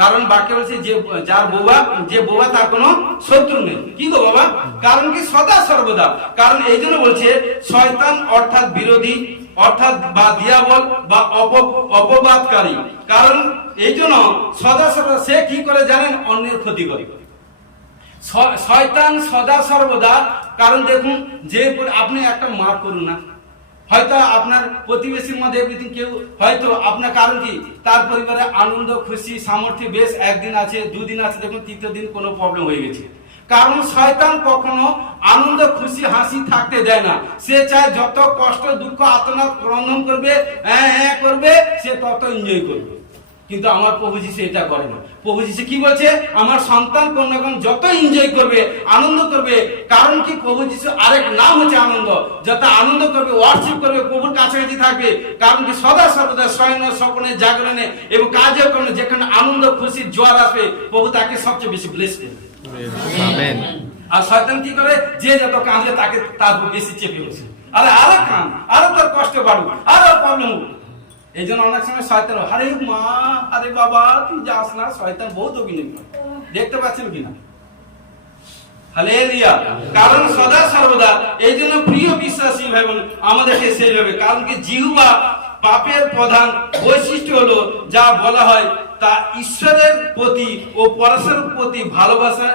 কারণ বাক্য বলছে যে যার বোবা তার কোনো শত্রু নেই। কি গো বাবা, কারণ কি সদা সর্বদা, কারণ এই জন্য বলছে শয়তান অর্থাৎ বিরোধী, অর্থাৎ বা দিয়াবল বা অপবাদকারী, কারণ এই জন্য সদা সর্বদা সে কি করে জানেন, অন্যের ক্ষতি করে। শয়তান সদা সর্বদা, কারণ দেখুন যে আপনি একটা মার করুন না, হয়তো আপনার প্রতিবেশীর মধ্যে কেউ হয়তো আপনার, কারণ কি তার পরিবারে আনন্দ খুশি সামর্থ্য বেশ একদিন আছে, দুদিন আছে, দেখুন তৃতীয় দিন কোনো প্রবলেম হয়ে গেছে। কারণ শয়তান কখনো আনন্দ খুশি হাসি থাকতে দেয় না, সে চায় যত কষ্ট দুঃখ আর্তনাদ ক্রন্দন করবে, করবে, সে তত এনজয় করবে। কিন্তু আমার প্রভু যিশু এটা করে না। প্রভু যিশু কি বলছে, আমার সন্তান কন্যাগণ যত এনজয় করবে, আনন্দ করবে, কারণ কি প্রভু যিশু আরেক নাম হচ্ছে আনন্দ, যত আনন্দ করবে, ওয়ার্শিপ করবে, প্রভুর কাছাকাছি থাকবে, কারণ কি সদা সর্বদা শয়ন স্বপ্নে জাগরণে এবং কাজে কর্মে যেখানে আনন্দ খুশির জোয়ার আসবে, প্রভু তাকে সবচেয়ে বেশি ব্লেস করবে। আমেন। আর শয়তান কি করে, যে যত কাঁদে তাকে তার বেশি চেপে বসে, আরো কান, আরো তোর কষ্ট বাড়ুক, আরো প্রবলেম হোক। এই জন্য অনেক সময় শয়তান, আরে মা, আরে বাবা তুই যাস না, শয়তান বহুত অভিনয় করে, দেখতে পাচ্ছেন কিনা? হালেলুয়া। কারণ সদা সর্বদা, এই জন্য প্রিয় বিশ্বাসী ভাই বোন আমাদেরকে সেইভাবে, কারণ কি জিহ্বা পাপের প্রধান বৈশিষ্ট্য হলো যা বলা হয় তা ঈশ্বরের প্রতি ও পরস্পরের প্রতি ভালোবাসা,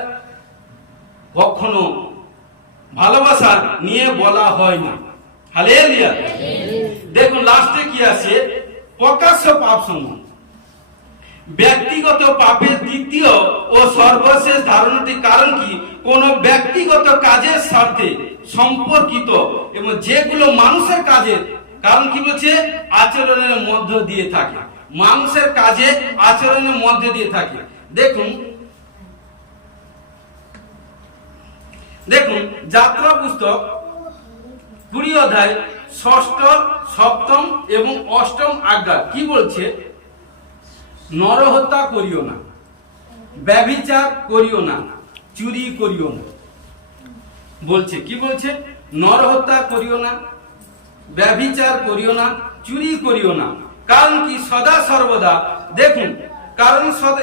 কখনো ভালোবাসা নিয়ে বলা হয় না। হালেলুয়া। দেখুন লাস্টে কি আছে, প্রকাশ্য পাপ সমূহ। ব্যক্তিগত পাপের দ্বিতীয় ও সর্বশেষ ধারণাটি, কারণ কি কোন ব্যক্তিগত কাজের সাথে সম্পর্কিত এবং যেগুলো মানুষের কাজে, কারণ কি বলছে, আচরণের মধ্য দিয়ে থাকে, মানুষের কাজে আচরণের মধ্যে দিয়ে থাকে। দেখুন যাত্রা পুস্তক 20 অধ্যায় 6ষ্ঠ, 7ম এবং 8ম আজ্ঞা কি বলছে, নরহত্যা করিও না, ব্যভিচার করিও না, চুরি করিও না। বলছে কি বলছে, নরহত্যা করিও না, ব্যভিচার করিও না, চুরি করিও না। কারণ কি সদা সর্বদা, দেখুন কারণ সদা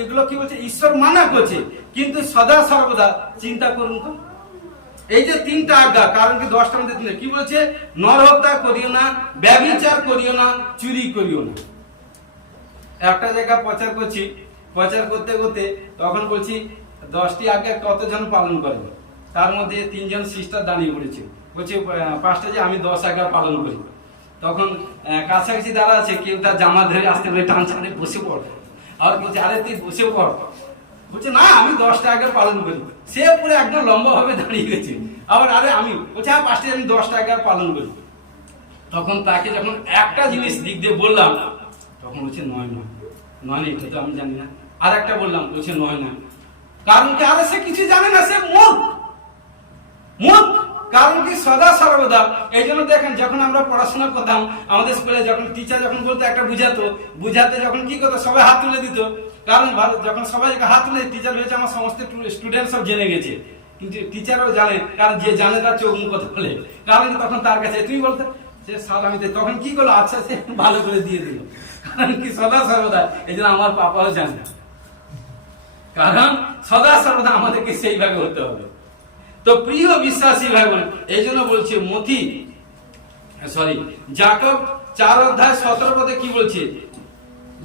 এগুলো কি বলছে, ঈশ্বর মানা করছে, কিন্তু সদা সর্বদা চিন্তা করুন তো, এই যে 3টা আজ্ঞা, কারণ কি 10টার মধ্যে 3টা কি বলছে, নরহত্যা করিও না, ব্যভিচার করিও না, চুরি করিও না। একটা জায়গা প্রচার করছি, প্রচার করতে করতে তখন বলছি 10টি আজ্ঞা কতজন পালন করেন, তার মধ্যে 3 জন সিস্টার দাঁড়িয়ে পড়েছে, বলছে পাঁচটা যে আমি 10 আজ্ঞা পালন করি। তখন কাছাকাছি যারা আছে কেউ তার জামা ধরে আসতে বলে টানছে, আরে বসে পড়, আর বলছে আরে তুই বসে পড়, বলছে না আমি 10টা আজ্ঞা পালন করি। সে পুরো একদম লম্বা ভাবে দাঁড়িয়ে গেছে, আবার আরে আমি বলছে হ্যাঁ 5টা আমি 10টা আজ্ঞা পালন করি। তখন তাকে যখন একটা জিনিস দিক দিয়ে বললাম, তখন বলছে নয় এটা তো আমি জানি না। আর একটা বললাম, বলছে নয় না, কারণ কি আরে সে কিছু জানে না, সে মূর্খ। কারণ কি সদা সর্বদা, এই জন্য দেখেন যখন আমরা পড়াশোনা করতাম আমাদের স্কুলে, যখন টিচার যখন বলতো একটা বুঝাতে যখন কি করতো, সবাই হাত তুলে দিত, কারণ যখন সবাই হাত তুলে টিচার হয়েছে, আমার সমস্ত স্টুডেন্ট সব জেনে গেছে, কিন্তু টিচারও জানে, কারণ যে জানে তার চোখ মুখ কথা বলে, কারণ তখন তার কাছে তুমি বলতে সে সাল আমি, তখন কি করলো, আচ্ছা সে ভালো করে দিয়ে দিল, কারণ কি সদা সর্বদা, এই জন্য আমার পাপাও জানে, কারণ সদা সর্বদা আমাদেরকে সেইভাবে হতে হবে। তো প্রিয় বিশ্বাসী ভাই বোন, এই জন্য বলছে যাকব 4 অধ্যায় 17 পদে কি বলছে,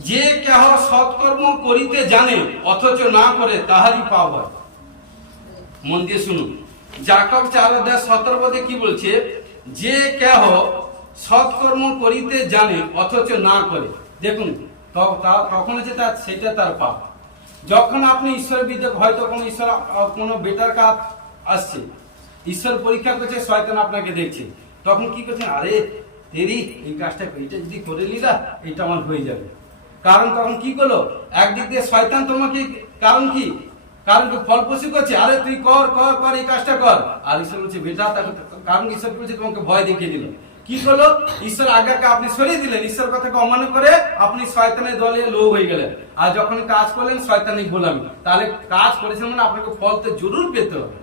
যে কেহ সৎকর্ম করিতে জানে অথচ না করে তাহারই পাপ হয়। মন দিয়ে শুনুন, যাকব 4 অধ্যায় 17 পদে কি বলছে, যে কেহ সৎকর্ম করিতে জানে অথচ না করে, দেখুন তখন হচ্ছে সেটা তার পাপ। যখন আপনি ঈশ্বরের বিরুদ্ধে হয়তো কোনো বেটার কাজ আসছে, ঈশ্বর পরীক্ষা করছে, শয়তান আপনাকে দেখছে, তখন কি করছেন, আরে এরি এই কাজটা এটা যদি করে নিলা এটা আমার হয়ে যাবে। কারণ তখন কি করলো, একদিক দিয়ে শয়তান তোমাকে কারণ কি ফলপ্রসূ করছে, আরে তুই কর কর কর এই কাজটা কর। আর ঈশ্বর বলছে বেটা, কারণ ঈশ্বর বলছে তোমাকে ভয় দেখিয়ে দিল। কি করলো, ঈশ্বর আজ্ঞাকে আপনি সরিয়ে দিলেন, ঈশ্বর কথাকে অমান্য করে আপনি শয়তানের দলে লোক হয়ে গেলেন। আর যখন কাজ করলেন শয়তানের গোলামি, তাহলে কাজ করেছেন মানে আপনাকে ফল তো জরুর পেতে হবে।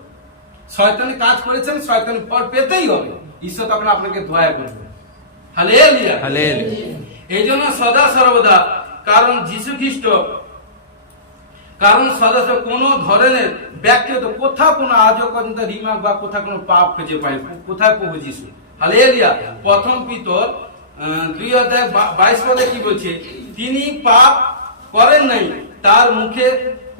শয়তানি কাজ করেছেন, শয়তানি ফল পেতেই হবে। ঈশ্বর তখন আপনাকে দয়া করবে। Hallelujah, hallelujah. এই জন্য সদা সর্বদা, কারণ যীশু খ্রিস্ট, কারণ সদা কোন ধরনের ব্যক্তিগত কোথাও কোনো আজও পর্যন্ত রিমার্ক বা কোথাও কোনো পাপ খুঁজে পাই, কোথায় প্রভু যীশু। হালেলুয়া। প্রথম পিতর 2:22 কি বলছে, তিনি পাপ করেন নাই, তার মুখে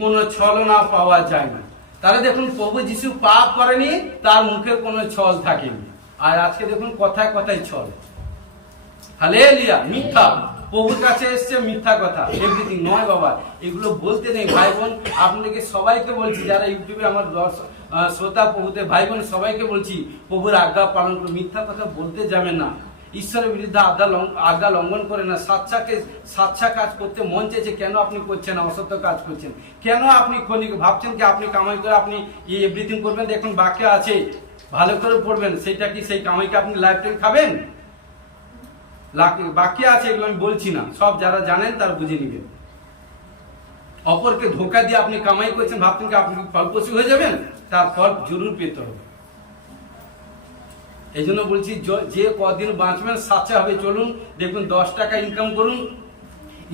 কোনো ছলনা পাওয়া যায় না। তাহলে দেখুন প্রভু যীশু পাপ করেনি, তার মুখে কোনো ছল থাকেনি। আর আজকে দেখুন কথায় কথায় ছল। হালেলুয়া। মিথ্যা, প্রভুর কাছে এসছে মিথ্যা কথা, এভরিথিং নয় বাবা, এগুলো বলতে নেই। ভাই বোন আপনাদেরকে সবাইকে বলছি, যারা ইউটিউবে আমার শ্রোতা প্রভুতে ভাই বোন সবাইকে বলছি, প্রভুর আজ্ঞা পালন করে মিথ্যা কথা বলতে যাবেন না। ঈশ্বরের বিরুদ্ধে আজ্ঞা লঙ্ঘন করে না। সাচ্চা কাজ করতে মন চেয়েছে, কেন আপনি করছেন অসত্য কাজ করছেন? কেন আপনি ভাবছেন কি আপনি কামাই করে আপনি এভরিথিং করবেন? দেখুন বাক্য আছে, ভালো করে পড়বেন, সেইটা কি সেই কামাইকে আপনি লাইফ টাইম খাবেন? বাক্য আছে, এগুলো আমি বলছি না, সব যারা জানেন তারা বুঝে নিবেন। অপরকে ধোকা দিয়ে আপনি কামাই করছেন, ভাবছেন কি আপনি ফলপ্রসূ হয়ে যাবেন? তার ফল জরুর পেতে হবে। এই জন্য বলছি, যে কদিন বাঁচবেন সাচ্চা হবে চলুন। দেখুন 10 টাকা ইনকাম করুন,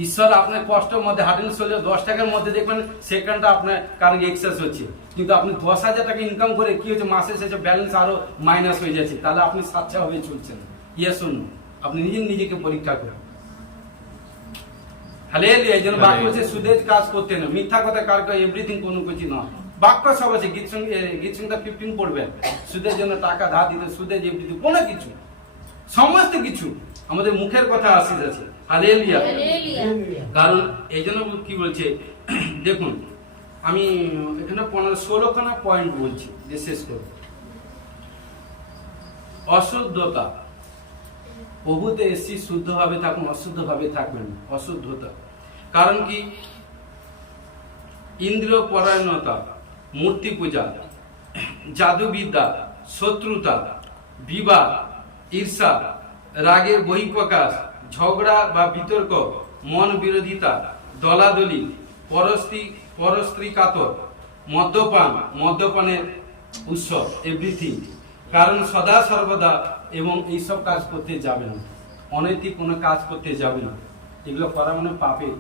ঈশ্বর আপনার কষ্টের মধ্যে হাঁটেন চলে 10 টাকার মধ্যে দেখবেন সেকেন্ডটা আপনার কারণ এক্সেস হচ্ছে। কিন্তু আপনি 10,000 টাকা ইনকাম করে কি হচ্ছে, মাসে শেষে ব্যালেন্স আরো মাইনাস হয়ে যাচ্ছে, তাহলে আপনি সাচ্চা হবে চলছেন। ইয়ে শুনুন, আপনি নিজেকে পরীক্ষা করুন। হালেলুয়া। এই জন্য বাক্য হচ্ছে সুদের কাজ করতে না, মিথ্যা কথা কার এভরিথিং কোনো কিছু নয়। বাক্য সব আছে, গীত সঙ্গীতা 15 পড়বেন, সুদের জন্য টাকা ধার দিতে, সুদের এভরিথিং কোনো কিছু, সমস্ত কিছু আমাদের মুখের কথা আসিস আছে। হালেলুয়া। কারণ এই জন্য কি বলছে দেখুন, আমি এখানে 16খানা পয়েন্ট বলছি যে শেষ করব। অশুদ্ধতা, প্রভুতে এসছি শুদ্ধ ভাবে থাকুন, অশুদ্ধ ভাবে থাকবেন। অশুদ্ধতা কারণ কি, ইন্দ্রিয় পরায়ণতা, মূর্তি পূজা, জাদুবিদ্যা, শত্রুতা, বিবাদ, ঈর্ষা, রাগের বহিঃপ্রকাশ, ঝগড়া বা বিতর্ক, মন বিরোধিতা, দলাদলি, পরস্ত্রী কাতর, মদ্যপানের উৎসব, এভরিথিং। কারণ সদা সর্বদা এবং এইসব কাজ করতে যাবে না, অনৈতিক কোনো কাজ করতে যাবে না। এগুলো করা মানে পাপে।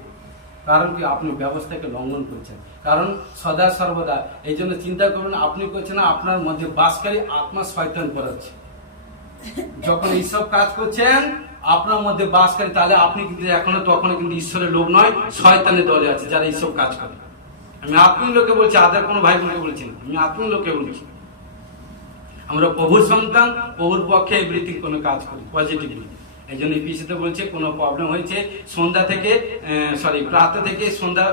কারণ কি, আপনি ব্যবস্থাকে লঙ্ঘন করছেন। কারণ সদা সর্বদা, এই জন্য চিন্তা করবেন আপনি করছেন না, আপনার মধ্যে বাসকারী আত্মা শয়তান করাচ্ছে। যখন এইসব কাজ করছেন আপনার মধ্যে বাসকারী, তাহলে আপনি কিন্তু এখনো তখনও কিন্তু ঈশ্বরের লোক নয়, শয়তানের দলে আছে যারা এইসব কাজ করে। আমি আত্মীয় লোকে বলছি, আদার কোনো ভাই বোনকে বলছি না, আমি আত্মীয় লোকে বলছি। আমরা প্রভুর সন্তান, প্রভুর পক্ষে এভরিথিং কোনো কাজ করি পজিটিভলি। এই জন্য পিসিতে বলছে কোনো প্রবলেম হয়েছে সন্ধ্যা থেকে প্রাত থেকে সন্ধ্যা,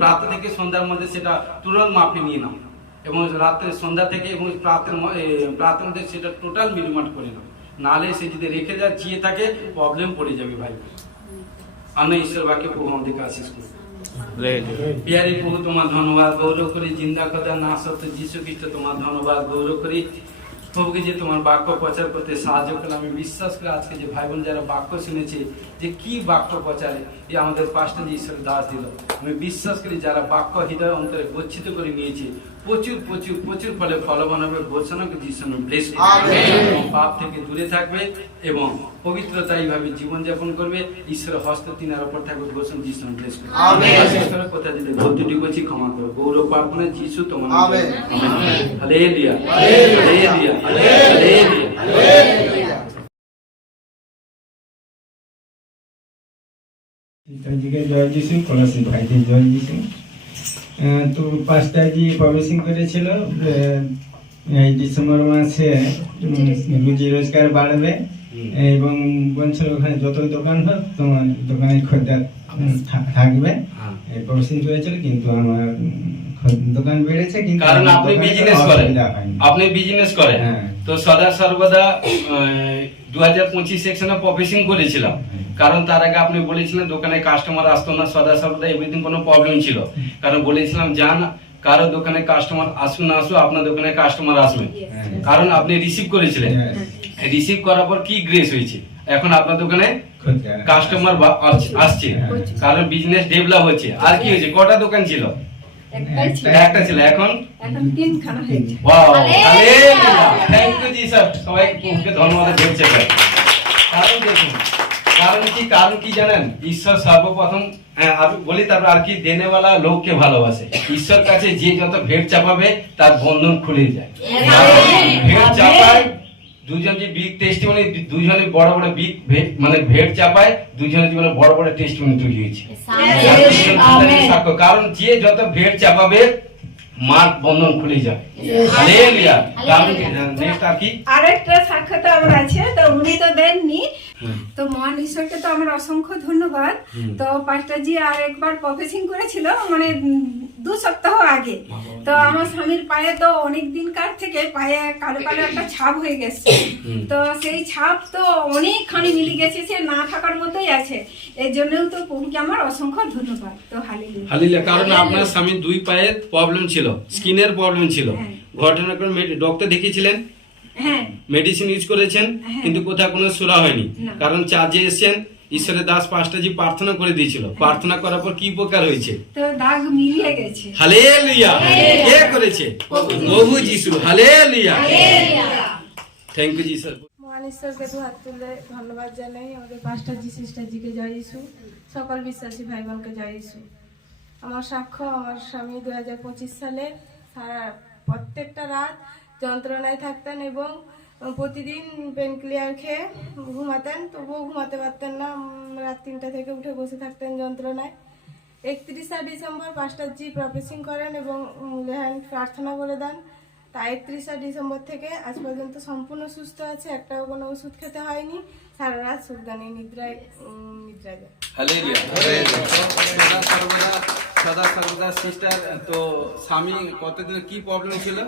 প্রাত থেকে সন্ধ্যার মধ্যে সেটা তুরন্ত মাপে নিয়ে নাও, এবং রাত্রে সন্ধ্যা থেকে এবং প্রাতের মধ্যে সেটা টোটাল মিনিমাট করে নাও, নাহলে সে যদি রেখে যায় চেয়ে থাকে প্রবলেম পড়ে যাবে ভাই। আমি ঈশ্বর বাক্যে প্রভু আমাদেরকে আশীষ করি। প্যারে প্রভু তোমার ধন্যবাদ গৌরব করি, জিন্দা কথা না সত্য যীশু খ্রিস্ট তোমার ধন্যবাদ গৌরব করি। প্রভুকে যে তোমার বাক্য প্রচার করতে সাহায্য করলে, আমি বিশ্বাস করি আজকে যে ভাই বোন যারা বাক্য শুনেছে, যে কি বাক্য প্রচারে এই আমাদের পাঁচটা যে ঈশ্বরের দাস দিল, আমি বিশ্বাস করি যারা বাক্য হৃদয় অন্তরে গচ্ছিত করে নিয়েছে, প্রচুর প্রচুর প্রচুর ফলে ফলবান হবে। ঘোষণা করে যিশু ব্লেস করবে, পাপ থেকে দূরে থাকবে এবং পবিত্রতা এইভাবে জীবনযাপন করবে। ঈশ্বরের হস্ত তিনার উপর থাকবে। ঘোষণা যিশু ব্লেস করবে। আমেন। কথা যদি ভুল ত্রুটি করছি ক্ষমা করো। গৌরব প্রার্থনা যিশু তোমার নামে। Amen. Hallelujah, hallelujah, hallelujah, hallelujah. পিতাজিকে জয় যিশু, কলসি ভাইকে জয় যিশু। তো পাঁচটাজি পাবলিশিং করেছিল এই ডিসেম্বর মাসে রুজি রোজগার বাড়বে এবং বলছিল ওখানে যত দোকান হোক তোমার দোকানের খদ্দের থাকবে, পাবলিশিং করেছিল। কিন্তু আমার দোকান বেড়েছে কিন্তু কারণ আপনি দোকানে কোনো বিজনেস করেন, অসুবিধা হয়নি। আপনি বিজনেস করেন, হ্যাঁ। তো সদা সর্বদা 2025 সেকশনে প্রফেশন করেছিলাম। কারণ তার আগে আপনি বলেছিলেন দোকানে কাস্টমার আসতো না, সদা সর্বদা এভরিথিং কোনো প্রবলেম ছিল। কারণ বলেছিলাম যান কারো দোকানে কাস্টমার আসুন না আসুন, আপনার দোকানে কাস্টমার আসবে। কারণ আপনি রিসিভ করেছিলেন, রিসিভ করার পর কি গ্রেস হয়েছে, এখন আপনার দোকানে কাস্টমার আসছে, কারণ বিজনেস ডেভেলপ হচ্ছে। আর কি হয়েছে, কটা দোকান ছিল? একটা ছিল, এখন তিনখানা হয়েছে। Wow, hallelujah, thank you Jesus. সবাইকে ধন্যবাদ দিচ্ছি স্যার। কারণ দেখুন, কারণ কি জানেন, ঈশ্বর সর্বপ্রথম আমি বলি, তারপর আর কি, দেনেওয়ালা লোককে ভালোবাসে। ঈশ্বর কাছে যে যত ভেট চাপাবে তার বন্ধন খুলে যায়। ভেট চাপায় দুজন, যে বিগ টেস্টিমনি, দুজনে বড় বড় বিগ মানে ভেট চাপায়, দুজনের জীবনে বড় বড় টেস্টিমনি তৈরি হয়েছে। কারণ যে যত ভেট চাপাবে মার বন্ধন খুলে যায়। হালেলুয়া। নেক্সট আর কি, আরেকটা সাক্ষাৎ আমার আছে, তো উনি তো দেননি, তো মহান ঈশ্বরকে তো আমার অসংখ্য ধন্যবাদ। তো পাস্টারজি আর একবার প্রফেসিং করেছিল, মানে 2 সপ্তাহ আগে। তো আমার স্বামীর পায়ে তো অনেক দিনকার থেকে পায়ে কালো কালো একটা ছাপ হয়ে গেছে। তো সেই ছাপ তো অনেকখানি মিলে গেছে, সে না থাকার মতোই আছে। এর জন্যও তো প্রভুকে আমার অসংখ্য ধন্যবাদ। তো হালেলুয়া। হালেলুয়া। কারণ আপনার স্বামীর 2 পায়ে প্রবলেম ছিল, স্কিনের প্রবলেম ছিল। হ্যাঁ। ঘটনাক্রমে ডক্টর দেখিয়েছিলেন, হ্যাঁ, মেডিসিন ইউজ করেছেন, হ্যাঁ। কিন্তু কোথাও কোনো সুরা হয়নি। না। কারণ চার্জে এসেছেন, ঈশ্বরের দাস পাস্টারজি প্রার্থনা করে দিয়েছিল। প্রার্থনা করার পর কি উপকার হয়েছে? তো দাগ মিলিয়ে গেছে। হালেলুয়া। কে করেছে? প্রভু যিশু। হালেলুয়া। Thank you Jesus. মহান ঈশ্বরকে দু হাত তুলে ধন্যবাদ জানাই। আমাদের পাস্টারজি সিস্টারজিকে জয় যিশু, সকল বিশ্বাসী ভাই বোনকে জয় যিশু। আমার সাক্ষ্য, আমার স্বামী 2025 সালে সারা প্রত্যেকটা রাত যন্ত্রণায় থাকতেন এবং প্রতিদিন পেন ক্লিয়ার খেয়ে ঘুমাতেন, তবুও ঘুমাতে পারতেন না। রাত 3টা থেকে উঠে বসে থাকতেন যন্ত্রণায়। 31শে ডিসেম্বর পাস্টারজি প্রফেসিং করেন এবং লেহান প্রার্থনা করে দেন। তা 31শে ডিসেম্বর থেকে আজ পর্যন্ত সম্পূর্ণ সুস্থ আছে, একটাও কোনো ওষুধ খেতে হয়নি, সারা রাত সুখদানি নিদ্রায় যায়। হালেলুয়া। সদা সর্বদা সিস্টার, তো স্বামী কতদিন কি প্রবলেম ছিল?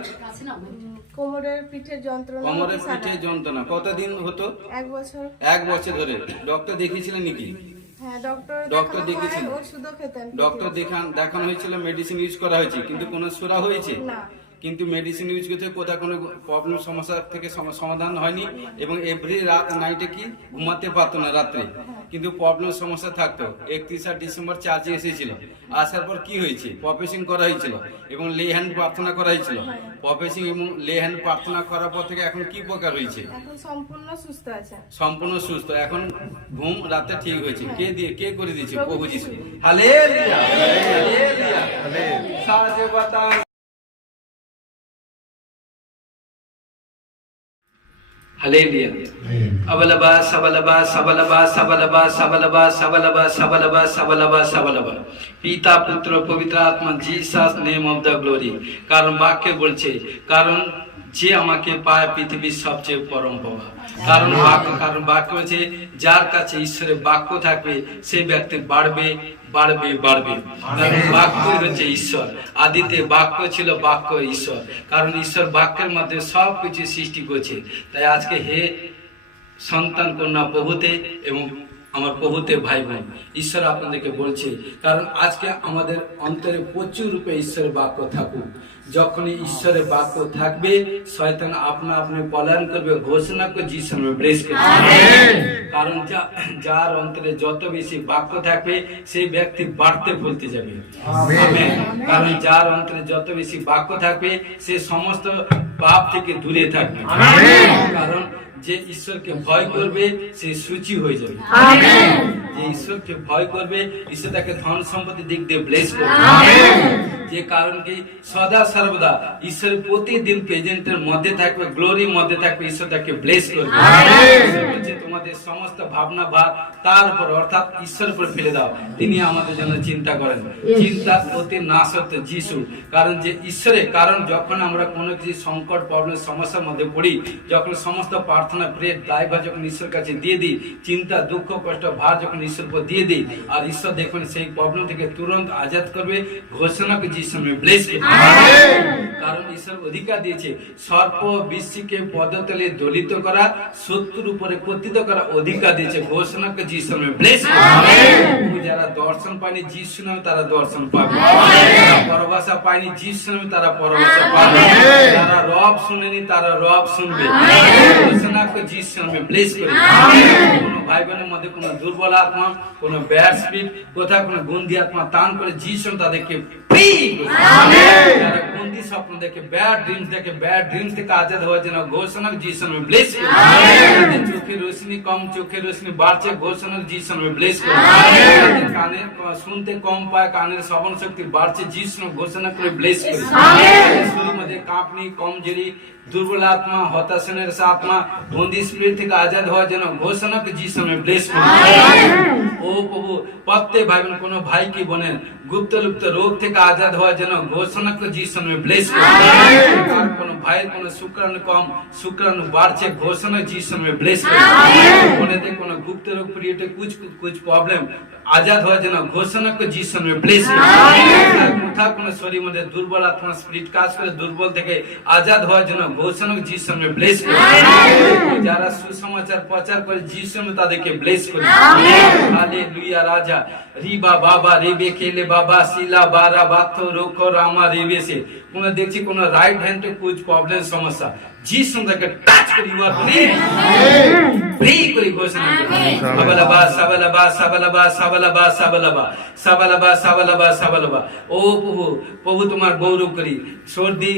কোমরের পিঠের যন্ত্রণা, কোমরের পিঠে যন্ত্রণা কতদিন হতো? 1 বছর। 1 বছর ধরে। ডক্টর দেখিয়েছিলেন নাকি? হ্যাঁ, ডক্টর ডক্টর দেখানোর দেখিয়েছেন? পরে ওষুধও খেতেন। ডক্টর দেখানো হয়েছিল, মেডিসিন ইউজ করা হয়েছে, কিন্তু কোনো সুরা হয়েছে? না। কিন্তু মেডিসিন ইউজ করতে কোথাও কোনো প্রবলেম সমস্যা থেকে সমাধান হয়নি। এবং এভরি রাত নাইটে কি ঘুমাতে পারতো না রাত্রে, কিন্তু প্রবলেম সমস্যা থাকতো। 31শে ডিসেম্বর চার্জে এসেছিল, আসার পর কি হয়েছে, প্রফেসিং করা হয়েছিল এবং লে হ্যান্ড প্রার্থনা করা হয়েছিল। প্রফেসিং এবং লে হ্যান্ড প্রার্থনা করার পর থেকে এখন কি প্রকার হয়েছে? এখন সম্পূর্ণ সুস্থ আছে। সম্পূর্ণ সুস্থ, এখন ঘুম রাতে ঠিক হয়েছে। কে করে দিয়েছে? প্রভু যিশু। হালেলুয়া। হালেলুয়া। সাজে বাতা। হালেলুয়া। আবালাবা সাবালাবা সাবালাবা সাবালাবা সাবালাবা সাবালাবা সাবালাবা সাবালাবা সাবালাবা। পিতা পুত্র পবিত্র আত্মা, Jesus name of the glory. কারণ বাক্যে বলছে, কারণ যে আমাকে পায় পৃথিবীর সবচেয়ে পরম পাওয়া। কারণ বাক্য বলছে, যার কাছে ঈশ্বরের বাক্য থাকবে সেই ব্যক্তি বাড়বে বাড়বে বাড়বে। কারণ বাক্যই হচ্ছে ঈশ্বর। আদিতে বাক্য ছিল, বাক্য ঈশ্বর। কারণ ঈশ্বর বাক্যের মধ্যে সব কিছু সৃষ্টি করছে। তাই আজকে হে সন্তান কন্যা প্রভুতে এবং আমার প্রভুতে ভাই বোন, ঈশ্বর আপনাদেরকে বলছে, কারণ আজকে আমাদের অন্তরে প্রচুর রূপে ঈশ্বরের বাক্য থাকুক। যখনই ঈশ্বরের বাক্য থাকবে, শয়তান আপনা আপনি পলায়ন করবে। ঘোষণা করে যিশু নামে প্রেস করবে। কারণ যার অন্তরে যত বেশি বাক্য থাকবে সেই ব্যক্তি বাড়তে বলতে যাবে। আমেন। কারণ যার অন্তরে যত বেশি বাক্য থাকবে সে সমস্ত পাপ থেকে দূরে থাকবে। কারণ যে ঈশ্বরকে ভয় করবে সে সূচি হয়ে যাবে। যে ঈশ্বরকে ভয় করবে, ঈশ্বর তাকে ধন সম্পত্তি দিক দিয়ে ব্লেস করবে। যে কারণ কি সদা সর্বদা ঈশ্বরের প্রতিদিন প্রেজেন্টের মধ্যে থাকবে, গ্লোরির মধ্যে থাকবে, ঈশ্বর তাকে ব্লেস করবে। বলছে তোমাদের সমস্ত ভাবনা ভার তার উপর অর্থাৎ ঈশ্বরের উপর ফেলে দাও, তিনি আমাদের জন্য চিন্তা করেন। চিন্তা অতি নাশ হতো যিশু। কারণ যে ঈশ্বরে, কারণ যখন আমরা কোনো কিছু সংকট প্রবলেম সমস্যার মধ্যে পড়ি, যখন সমস্ত প্রার্থনা প্রের দায়ভার যখন ঈশ্বরের কাছে দিয়ে দিই, চিন্তা দুঃখ কষ্ট ভার যখন ঈশ্বর উপর দিয়ে দিই, আর ঈশ্বর দেখুন সেই প্রবলেম থেকে তুরন্ত আজাদ করবে। ঘোষণা যিশু নামে ব্লেস করি। কারণ ঈশ্বর অধিকার দিয়েছে সর্প বৃশ্চিকে পদতলে দলিত করা, শত্রুর উপরে পতিত করা অধিকার দিয়েছে। ঘোষণাকে যিশু নামে ব্লেস করি। যারা দর্শন পায়নি যিশু নামে তারা দর্শন পাবে, যারা পরভাষা পায়নি যিশু নামে তারা পরভাষা পাবে, যারা রব শুনেনি তারা রব শুনবে। ঘোষণাকে যিশু নামে ব্লেস করি। কোনো ভাই বোনের মধ্যে কোনো দুর্বল আত্মা, কোনো ব্যাড স্পিরিট, কোথাও কোনো গন্ধি আত্মা টান করে যিশু তাদেরকে ফ্রি করে। যারা গন্ধি স্বপ্ন দেখে, ব্যাড ড্রিমস থেকে আজাদ হওয়ার জন্য ঘোষণা যিশু নামে ব্লেস করি। যাদের চোখের রোশনি কম, চোখের রোশনি বাড়ছে, ঘোষণা যিশু নামে ব্লেস করি। যাদের কানের শুনতে কম পায়, কানের শ্রবণ শক্তি বাড়ছে, যিশু নামে ঘোষণা করে ব্লেস করি। যাদের শরীরের মধ্যে কাঁপনি, কমজোরি, দুর্বল আত্মা, হতাশনের আত্মা, বন্দি স্পিরিট থেকে আজাদ হওয়ার জন্য ঘোষণা করে যিশু নামে ব্লেস করি। ও প্রভু, প্রত্যেক ভাই বোন, কোনো ভাই কি বোনের গুপ্ত লুপ্ত রোগ থেকে আজাদ হওয়ার জন্য ঘোষণা করে যিশু নামে ব্লেস করি। আর কোনো ভাইয়ের কোনো শুক্রাণু কম, শুক্রাণু বাড়ছে, ঘোষণা যিশু নামে ব্লেস করি। বোনেদের কোনো গুপ্ত রোগ পিরিয়ডে কুछ প্রবলেম আজাদ হওয়ার জন্য ঘোষণা করে যিশু নামে ব্লেস করি। কোথাও কোনো শরীরের মধ্যে দুর্বল আত্মা স্পিরিট কাজ করে, দুর্বল থেকে আজাদ হওয়ার জন্য ঘোষণা করে যিশু নামে ব্লেস করি। যারা সুসমাচার প্রচার করে যিশু নামে তাদেরকে ব্লেস করি। হালেলুয়া। রাজা রিবা বাবা রেবে খেলে বাবা শিলা বারা বাথ রোখ রামা রেবে সে কোনো দেখছি কোনো রাইট হ্যান্ডে कुछ প্রবলেম সমস্যা যিশু তাকে টাচ করি, ইউ আর ফ্রি করি ঘোষণা করি। সাবালাবা সাবালাবা সাবালাবা সাবালাবা সাবালাবা সাবালাবা সাবালাবা সাবালাবা। ও প্রভু তোমার গৌরব করি। সর্দি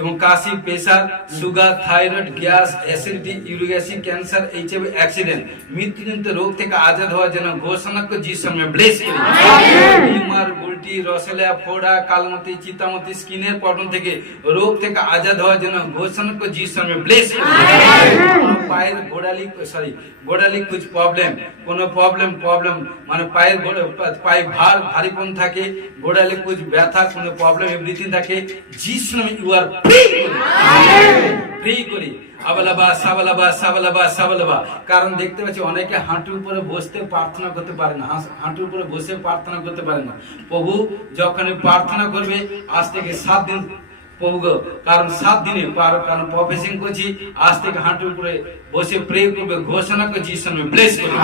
এবং কাশি, pressure, sugar, thyroid, gas, acidity, uric acid, cancer, HIV, accident, মৃত্যুজনিত রোগ থেকে আজাদ হওয়ার জন্য ঘোষণা করে যিশু নামে ব্লেস করি। টিউমার, গুলটি, রসেলিয়া, ফোড়া, কালমতি, চিতামতি, স্কিনের প্রবলেম থেকে রোগ থেকে আজাদ হওয়ার জন্য ঘোষণা করে যিশু নামে ব্লেস করি। পায়ের গোড়ালি कुछ প্রবলেম, কোনো প্রবলেম মানে পায়ের পায়ে ভারীপন থাকে, গোড়ালি कुछ ব্যথা, কোনো প্রবলেম এভরিথিং থাকে, যিশু নামে ইউ আর ফ্রি করি। আবালাবা সাবালাবা সাবালাবা সাবালাবা। কারণ দেখতে পাচ্ছি অনেকে হাঁটুর উপরে বসতে প্রার্থনা করতে পারে না, হাঁটুর উপরে বসে প্রার্থনা করতে পারে না। প্রভু যখন প্রার্থনা করবে আজ থেকে 7 দিন প্রভু, কারণ 7 দিনে কারণ প্রফেসিং করছি, আজ থেকে হাঁটুর উপরে বসে প্রে করবে, ঘোষণা করে যিশু নামে ব্লেস করি।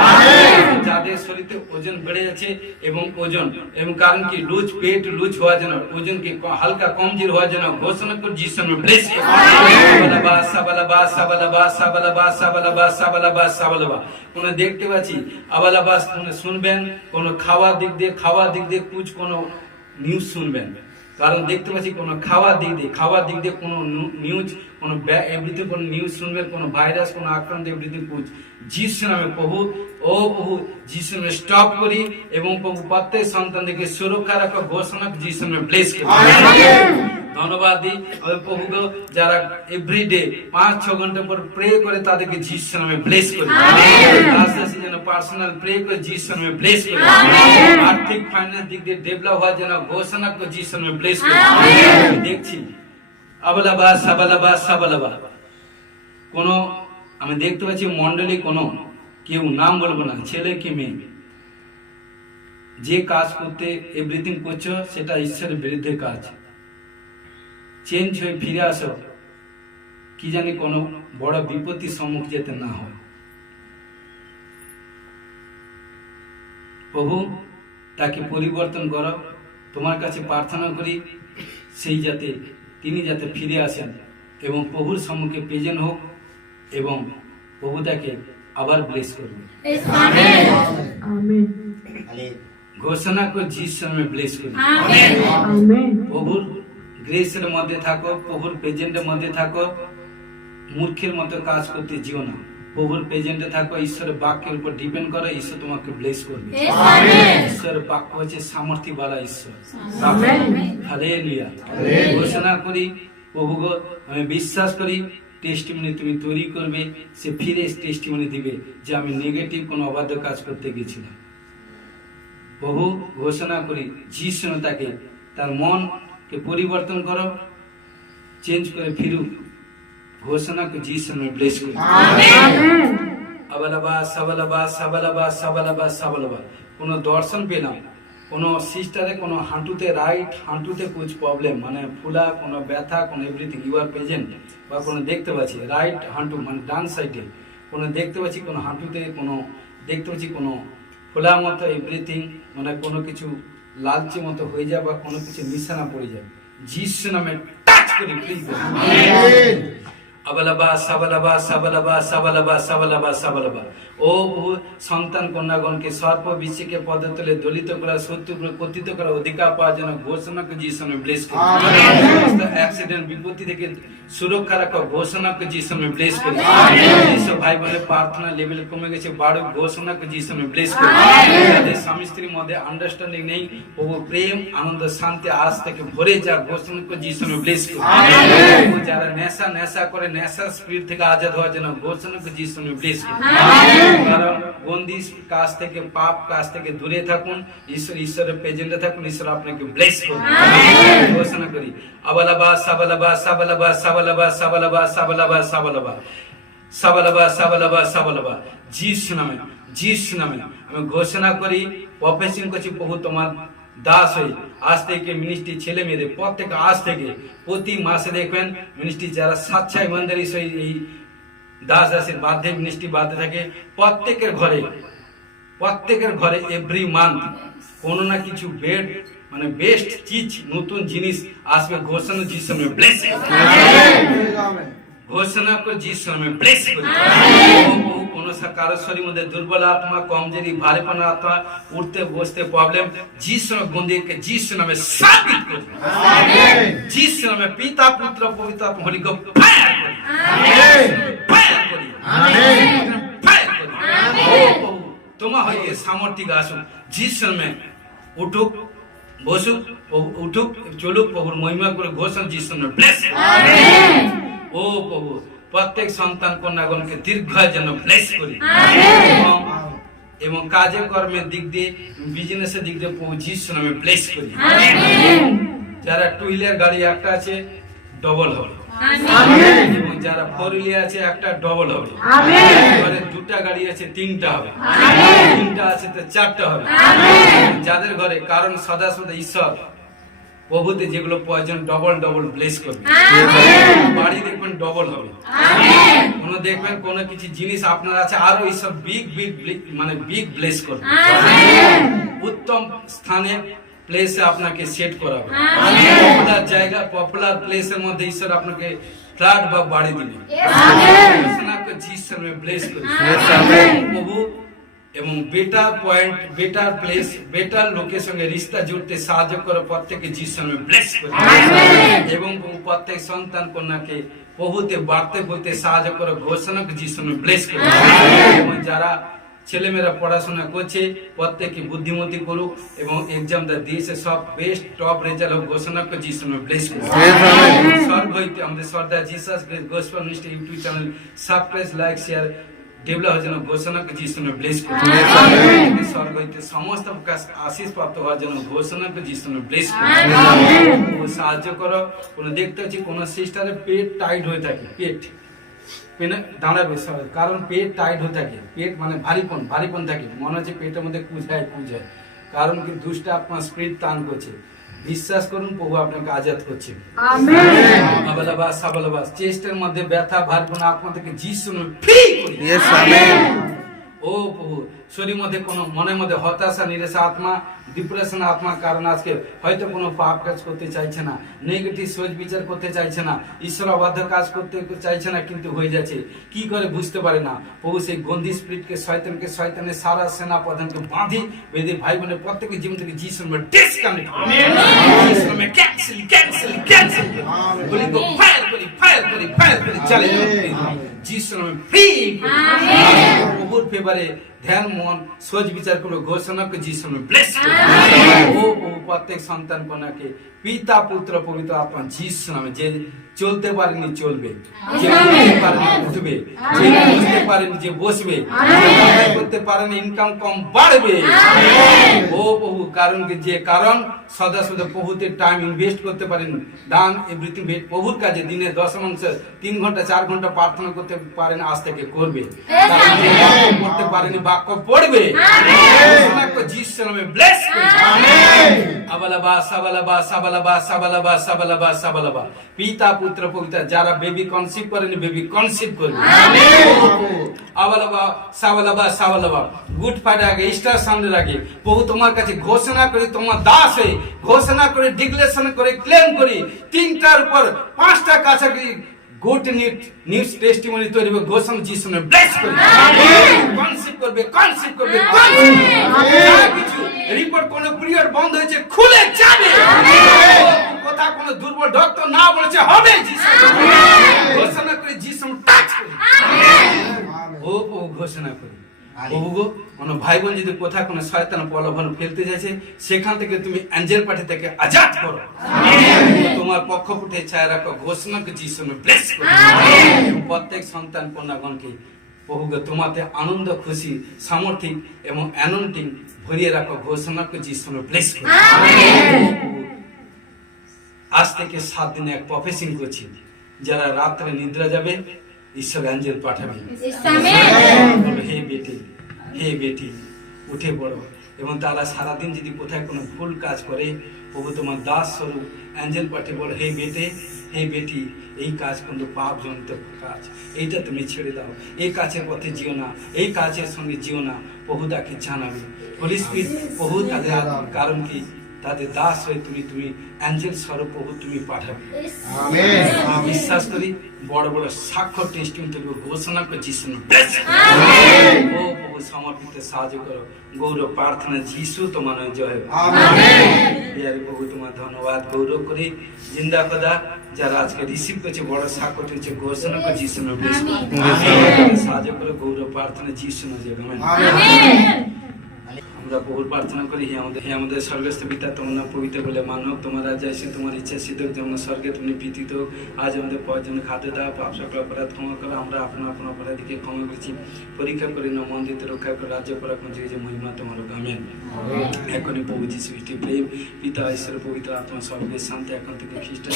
যাদের শরীরে ওজন বেড়ে যাচ্ছে এবং কারণ কি লুজ পেট লুজ হওয়ার জন্য, ওজনকে হালকা কমজোর হওয়ার জন্য ঘোষণা করে যিশু নামে ব্লেস করি। সাবালাবা সাবালাবা সাবালাবা সাবালাবা সাবালাবা সাবালাবা সাবালাবা। কোন দেখতে পাচ্ছি আবালাবা শুনবেন, কোন খাওয়ার দিক দিয়ে কুछ কোনো নিউজ শুনবেন, কারণ দেখতে পাচ্ছি কোনো খাওয়ার দিক দিয়ে কোনো নিউজ, কোনো এভরিথিং কোনো নিউজ শুনবেন, কোনো ভাইরাস, কোনো আক্রান্ত এভরিথিং কুछ যিশু নামে প্রভু যিশু নামে স্টপ করি এবং প্রভু প্রত্যেক সন্তানদেরকে সুরক্ষা রাখা ঘোষণা যিশু নামে ব্লেস করি। ধন্যবাদ দিই প্রভুকে, যারা এভরিডে 5-6 ঘন্টা পর প্রে করে তাদেরকে যিশু নামে ব্লেস করি। যেন পার্সোনাল প্রে করে যিশু নামে ব্লেস করি। আর্থিক ফাইন্যান্স দিক দিয়ে ডেভেলপ হওয়ার জন্য ঘোষণা করে যিশু নামে ব্লেস করি। দেখছি আবালাবা সাবালাবা সাবালাবা। কোন আমি দেখতে পাচ্ছি মন্ডলী কোনো কেউ, নাম বলবো না, ছেলে কি মেয়ে, যে কাজ করতে এভরিথিং করছো সেটা ঈশ্বরের বিরুদ্ধে কাজ। চেঞ্জ হয়ে ফিরে আসো, কি জানি কোনো বড় বিপত্তির সম্মুখীন যেতে না হয়। প্রভু তাকে পরিবর্তন করো, তোমার কাছে প্রার্থনা করি তিনি যাতে ফিরে আসেন এবং প্রভুর সম্মুখে প্রেজেন্ট হোক এবং প্রভু তাকে আবার ব্লেস করবে। ঘোষণা করে যিশু নামে ব্লেস করি। প্রভুর গ্রেসের মধ্যে থাকো, প্রভুর প্রেজেন্টের মধ্যে থাকো, মূর্খের মতো কাজ করতে যেও না, প্রভুর প্রেজেন্টে থাকো, ঈশ্বরের বাক্যের উপর ডিপেন্ড করো, ঈশ্বর তোমাকে ব্লেস করবে। ঈশ্বরের বাক্য হচ্ছে সামর্থ্যবালা ঈশ্বর। হালেলুয়া। ঘোষণা করি প্রভু গো, আমি বিশ্বাস করি টেস্টিমনি তুমি তৈরি করবে, সে ফিরে টেস্টিমনি দিবে যে আমি নেগেটিভ কোনো অবাধ্য কাজ করতে গেছিলাম। প্রভু ঘোষণা করি যিশু তাকে তার মনকে পরিবর্তন করো, চেঞ্জ করে ফিরুক। ঘোষণা করে যিশু নামে ব্লেস করি। আবালাবা সাবালাবা সাবালাবা সাবালাবা সাবালাবা। কোনো দর্শন পেলাম, কোনো সিস্টারে কোনো হাঁটুতে রাইট হাঁটুতে কুছ প্রবলেম মানে ফুলা কোনো ব্যথা কোনো এভরিথিং ইউ আর প্রেজেন্ট বা কোনো দেখতে পাচ্ছি রাইট হাঁটু মানে ডান সাইডে কোনো দেখতে পাচ্ছি কোনো হাঁটুতে কোনো দেখতে পাচ্ছি কোনো ফোলা মতো এভরিথিং মানে কোনো কিছু লালচে মতো হয়ে যায় বা কোনো কিছু নিশানা পড়ে যায় যিশু নামে টাচ করি প্লিজ আবালাবা সাবালাবা সাবালাবা সাবালাবা সাবালাবা সাবালাবা ও প্রভু সন্তান কন্যাগণকে সর্প বিশ্বকে পদতলে দলিত করা শত্রুকে পতিত করা অধিকার পাওয়ার জন্য ঘোষণাকে যিশু নামে ব্লেস করি সমস্ত অ্যাক্সিডেন্ট বিপত্তি থেকে সুরক্ষা রাখা ঘোষণাকে যিশু নামে ব্লেস করি যিশু ভাই বোনের প্রার্থনা লেভেল কমে গেছে বাড়ুক ঘোষণাকে যিশু নামে ব্লেস করি যাদের স্বামী স্ত্রীর মধ্যে আন্ডারস্ট্যান্ডিং নেই প্রভু প্রেম আনন্দ শান্তি আজ থেকে ভরে যাক ঘোষণাকে যিশু নামে ব্লেস করি যারা নেশা করে নেশার স্পিরিট থেকে আজাদ হওয়ার জন্য ঘোষণাকে যিশু নামে ব্লেস করি কারণ বন্দিশ কাজ থেকে পাপ কাজ থেকে দূরে থাকুন ঈশ্বরের প্রেজেন্টে থাকুন ঈশ্বর আপনাকে ব্লেস করুন ঘোষণা করি আবালাবা সাবালাবা সাবালাবা সাবালাবা সাবালাবা সাবালাবা সাবালাবা সাবালাবা সাবালাবা সাবালাবা যিশু নামে আমি ঘোষণা করি প্রফেসিং করছি প্রভু তোমার দাস হই আজ থেকে মিনিস্ট্রি ছেলে মেয়েদের প্রত্যেক আজ থেকে প্রতি মাসে দেখবেন মিনিস্ট্রি যারা স্বেচ্ছায় ইমানদারি এই দাস দাসের বাধ্যে মিনিস্ট্রি বাধ্যে থাকে প্রত্যেকের ঘরে এভরি মান্থ কোনো না কিছু বেড মানে বেস্ট চিজ নতুন জিনিস আসবে ঘোষণা যিশু নামে ব্লেস ঘোষণা করে যিশু নামে ব্লেস করি কোনো কারো শরীর মধ্যে দুর্বল আত্মা কমজোরি ভারীপনা আত্মা উঠতে বসতে প্রবলেম যিশু নামে গন্ধিকে যিশু নামে সাবিত করি যিশু নামে পিতা পুত্র পবিত্র আত্মা হোলি গো ফায়ার করি ফায়ার করি ফায়ার করি তোমা হইতে সামর্থ্য আসুন যিশু নামে উঠুক বসুক উঠুক চলুক প্রভুর মহিমা করে ঘোষণা যিশু নামে ব্লেস ও প্রভু প্রত্যেক সন্তান কন্যাগণকে দীর্ঘায়ুর জন্য ব্লেস করি এবং কাজে কর্মের দিক দিয়ে বিজনেসের দিক দিয়ে প্রভু যিশু নামে ব্লেস করি যারা টু হুইলার গাড়ি একটা আছে ডবল হবে এবং যারা ফোর হুইলার আছে একটা ডবল হবে ঘরে দুটা গাড়ি আছে তিনটা হবে তিনটা আছে তো চারটা হবে যাদের ঘরে কারণ সদা সদা ঈশ্বর প্রভুতে যেগুলো প্রয়োজন ডবল ব্লেস করবে বাড়ি দেখবেন ডবল হবে কোনো দেখবেন কোনো কিছু জিনিস আপনার আছে আরো ঈশ্বর বিগ ব্লেস করবে উত্তম স্থানে প্লেসে আপনাকে সেট করাবে পপুলার জায়গা পপুলার প্লেসের মধ্যে ঈশ্বর আপনাকে ফ্ল্যাট বা বাড়ি দিবে যিশু ব্লেস করবে প্রভু এবং better point better place better লোকের সঙ্গে রিস্তা জুড়তে সাহায্য করে প্রত্যেকে যিশু নামে ব্লেস করে এবং প্রত্যেক সন্তান কন্যাকে প্রভুতে বাড়তে বলতে সাহায্য করে ঘোষণাকে যিশু নামে ব্লেস করে এবং যারা ছেলেমেয়েরা পড়াশোনা করছে প্রত্যেকে বুদ্ধিমতী করুক এবং এক্সামটা দিয়েছে সব বেস্ট টপ রেজাল্ট হোক ঘোষণাকে যিশু নামে ব্লেস করে স্বর্গ হইতে আমাদের সর্দার Jesus grace gospel ministry YouTube channel subscribe like share develop হওয়ার জন্য ঘোষণাকে যিশু নামে ব্লেস করে স্বর্গ হইতে সমস্ত প্রকাশ আশীষ প্রাপ্ত হওয়ার জন্য ঘোষণাকে যিশু নামে ব্লেস করে সাহায্য করো কোনো দেখতে হচ্ছে কোনো সিস্টারের পেট টাইট হয়ে থাকে পেট দাঁড়াবে কারণ পেট টাইট হয়ে থাকে পেট মানে ভারীপন থাকে মনে হচ্ছে পেটের মধ্যে কুঁজায় কারণ কি দুষ্ট আপনার স্পিরিট টান করছে বিশ্বাস করুন প্রভু আপনাকে আজাদ করছে চেস্টের মধ্যে ব্যথা ভারীপন আপনার থেকে যিশু ফ্রি করি ও প্রভু শরীর মধ্যে কোনো মনের মধ্যে হতাশা নিরাশা আত্মা ডিপ্রেশন আত্মা কারণ আজকে হয়তো কোনো পাপ কাজ করতে চাইছে না নেগেটিভ সোচ বিচার করতে চাইছে না ঈশ্বর অবাধ্য কাজ করতে চাইছে না কিন্তু হয়ে যাচ্ছে কি করে বুঝতে পারে না প্রভু সেই গন্ধি স্পিরিটকে শয়তানের সারা সেনা প্রধানকে বেঁধে ভাই বোনের প্রত্যেকে জীবন থেকে যিশু নামে ডিসকানেক্ট যিশু নামে ক্যান্সেল বলি গো ফায়ার করি চলে যিশু নামে ফ্রি প্রভুর ফেভারে ধ্যান মন সোচ বিচার করে ঘোষণাকে যিশু নামে ব্লেস ও প্রত্যেক সন্তান কন্যাকে পিতা পুত্র পবিত্র আত্মা যিশু নামে যে চলতে পারেনি চলবে, যে উঠতে পারেনি উঠবে, যে বুঝতে পারেনি যে বসবে, যে লড়াই করতে পারেনি ইনকাম কম বাড়বে। ও প্রভু, কারণ কি, যে কারণ সদা সদা প্রভুতে টাইম ইনভেস্ট করতে পারেন, ডান এভরিথিং প্রভুর কাজে দিনে 10 মাংস 3 ঘন্টা 4 ঘন্টা প্রার্থনা করতে পারেন, আজ থেকে করবে। কারণ যে বাক্য পড়তে পারেনি বাক্য পড়বে। যিশুর নামে ব্লেস করি। আবালাবা সাবালাবা সাবালাবা সাবালাবা সাবালাবা সাবালাবা। পিতা পুত্র পবিত্র, যারা বেবি কনসিভ করেনি বেবি কনসিভ করবে। আবালাবা সাবালাবা সাবালাবা। গুড ফ্রাইডে আগে, ইস্টার সানডে আগে প্রভু তোমার কাছে ঘোষণা করি, তোমার দাস হয়ে ঘোষণা করে, ডিক্লেরেশন করে, ক্লেম করি, 3টার উপর 5টা কাছাকাছি গুড নিউজ টেস্টিমনি তৈরি হবে। ঘোষণা যিশুর নামে ব্লেস করি। কনসিভ করবে, কনসিভ করবে, কনসিভ করবে। যা কিছু রিপোর্ট কোন পিরিয়ড বন্ধ হয়েছে খুলে যাবে। কথা কোন দুর্বল ডক্টর না বলেছে হবে। যিশু ঘোষণা করে, যিশু টাচ করি। ও প্রভু ঘোষণা করি, প্রভু গো, কোন ভাই বোন যদি কোথাও কোন শয়তান প্রলোভন ফেলতে যাচ্ছে, সেখান থেকে তুমি অ্যাঞ্জেল পাঠি থেকে আজাদ করো। তোমার পক্ষপটে ছায়া রাখো। ঘোষণা করে যিশু নামে ব্লেস করি। প্রত্যেক সন্তান কন্যাগণকে প্রভু গো, তোমাতে আনন্দ, খুশি, সামর্থিক এবং অ্যানোইন্টিং ভরিয়ে রাখো। ঘোষণা করে যিশু নামে ব্লেস করি। আজ থেকে 7 দিনে এক প্রফেসিং করছি, যারা রাত্রে নিদ্রা যাবে ঈশ্বর অ্যাঞ্জেল পাঠাবে। হে বেটি, হে বেটি, উঠে পড়ো। এবং তারা সারাদিন যদি কোথায় কোনো ভুল কাজ করে, প্রভু তোমার দাস স্বরূপ অ্যাঞ্জেল পাঠিয়ে বলো, হে বেটে, হে বেটি, এই কাজ কিন্তু পাপ জনিত কাজ, এইটা তুমি ছেড়ে দাও, এই কাজের পথে যেও না, এই কাজের সঙ্গে যেও না। প্রভু তাকে জানাবে। হোলি স্পিরিট প্রভু তাদের, কারণ কি, তাদের দাস হয়ে তুমি অ্যাঞ্জেল স্বরূপ প্রভু তুমি পাঠাবে। আমি বিশ্বাস করি বড় বড় সাক্ষ্য টেস্টিমনি তৈরি ঘোষণা করে যিশু ও প্রভু সমর্পিত সাহায্য করো। গৌরব প্রার্থনা যিশু তোমার জয়। প্রভু তোমার ধন্যবাদ গৌরব করি। জিন্দা খোদা, যারা আজকে রিসিভ করছে বড় সাক্ষ্য টেস্ট ঘোষণা করে যিশু সাহায্য করো। গৌরব প্রার্থনা যিশু জয়। আমরা বহু প্রার্থনা করি, হে আমাদের স্বর্গস্থ পিতা, তোমার নাম পবিত্র বলে মানব, তোমার রাজ্য আসে, তোমার ইচ্ছা সিদ্ধ হোক যেমন স্বর্গে তেমনি পৃথিবীতে হোক। আজ আমাদের প্রয়োজনীয় খাদ্য দাও, পাপ সকল অপরাধ ক্ষমা করো, আমরা আপন অপরাধীকে ক্ষমা করছি। পরীক্ষা করি না, মন দিতে রক্ষা করে, রাজ্য পরাক্রম যে মহিমা তোমার। আমেন। এখনই প্রভু যিশু খ্রিস্টের প্রেম, পিতা ঈশ্বর পবিত্র আত্মা সর্বের শান্তি, এখন থেকে খ্রিস্ট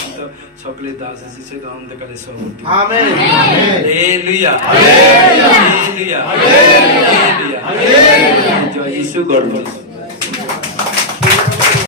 সকলের দাস আছে সে অন্ধকারে সহবর্তী। Amen. Hallelujah, hallelujah, hallelujah, hallelujah. জয় যিশু, গড ব্লেস।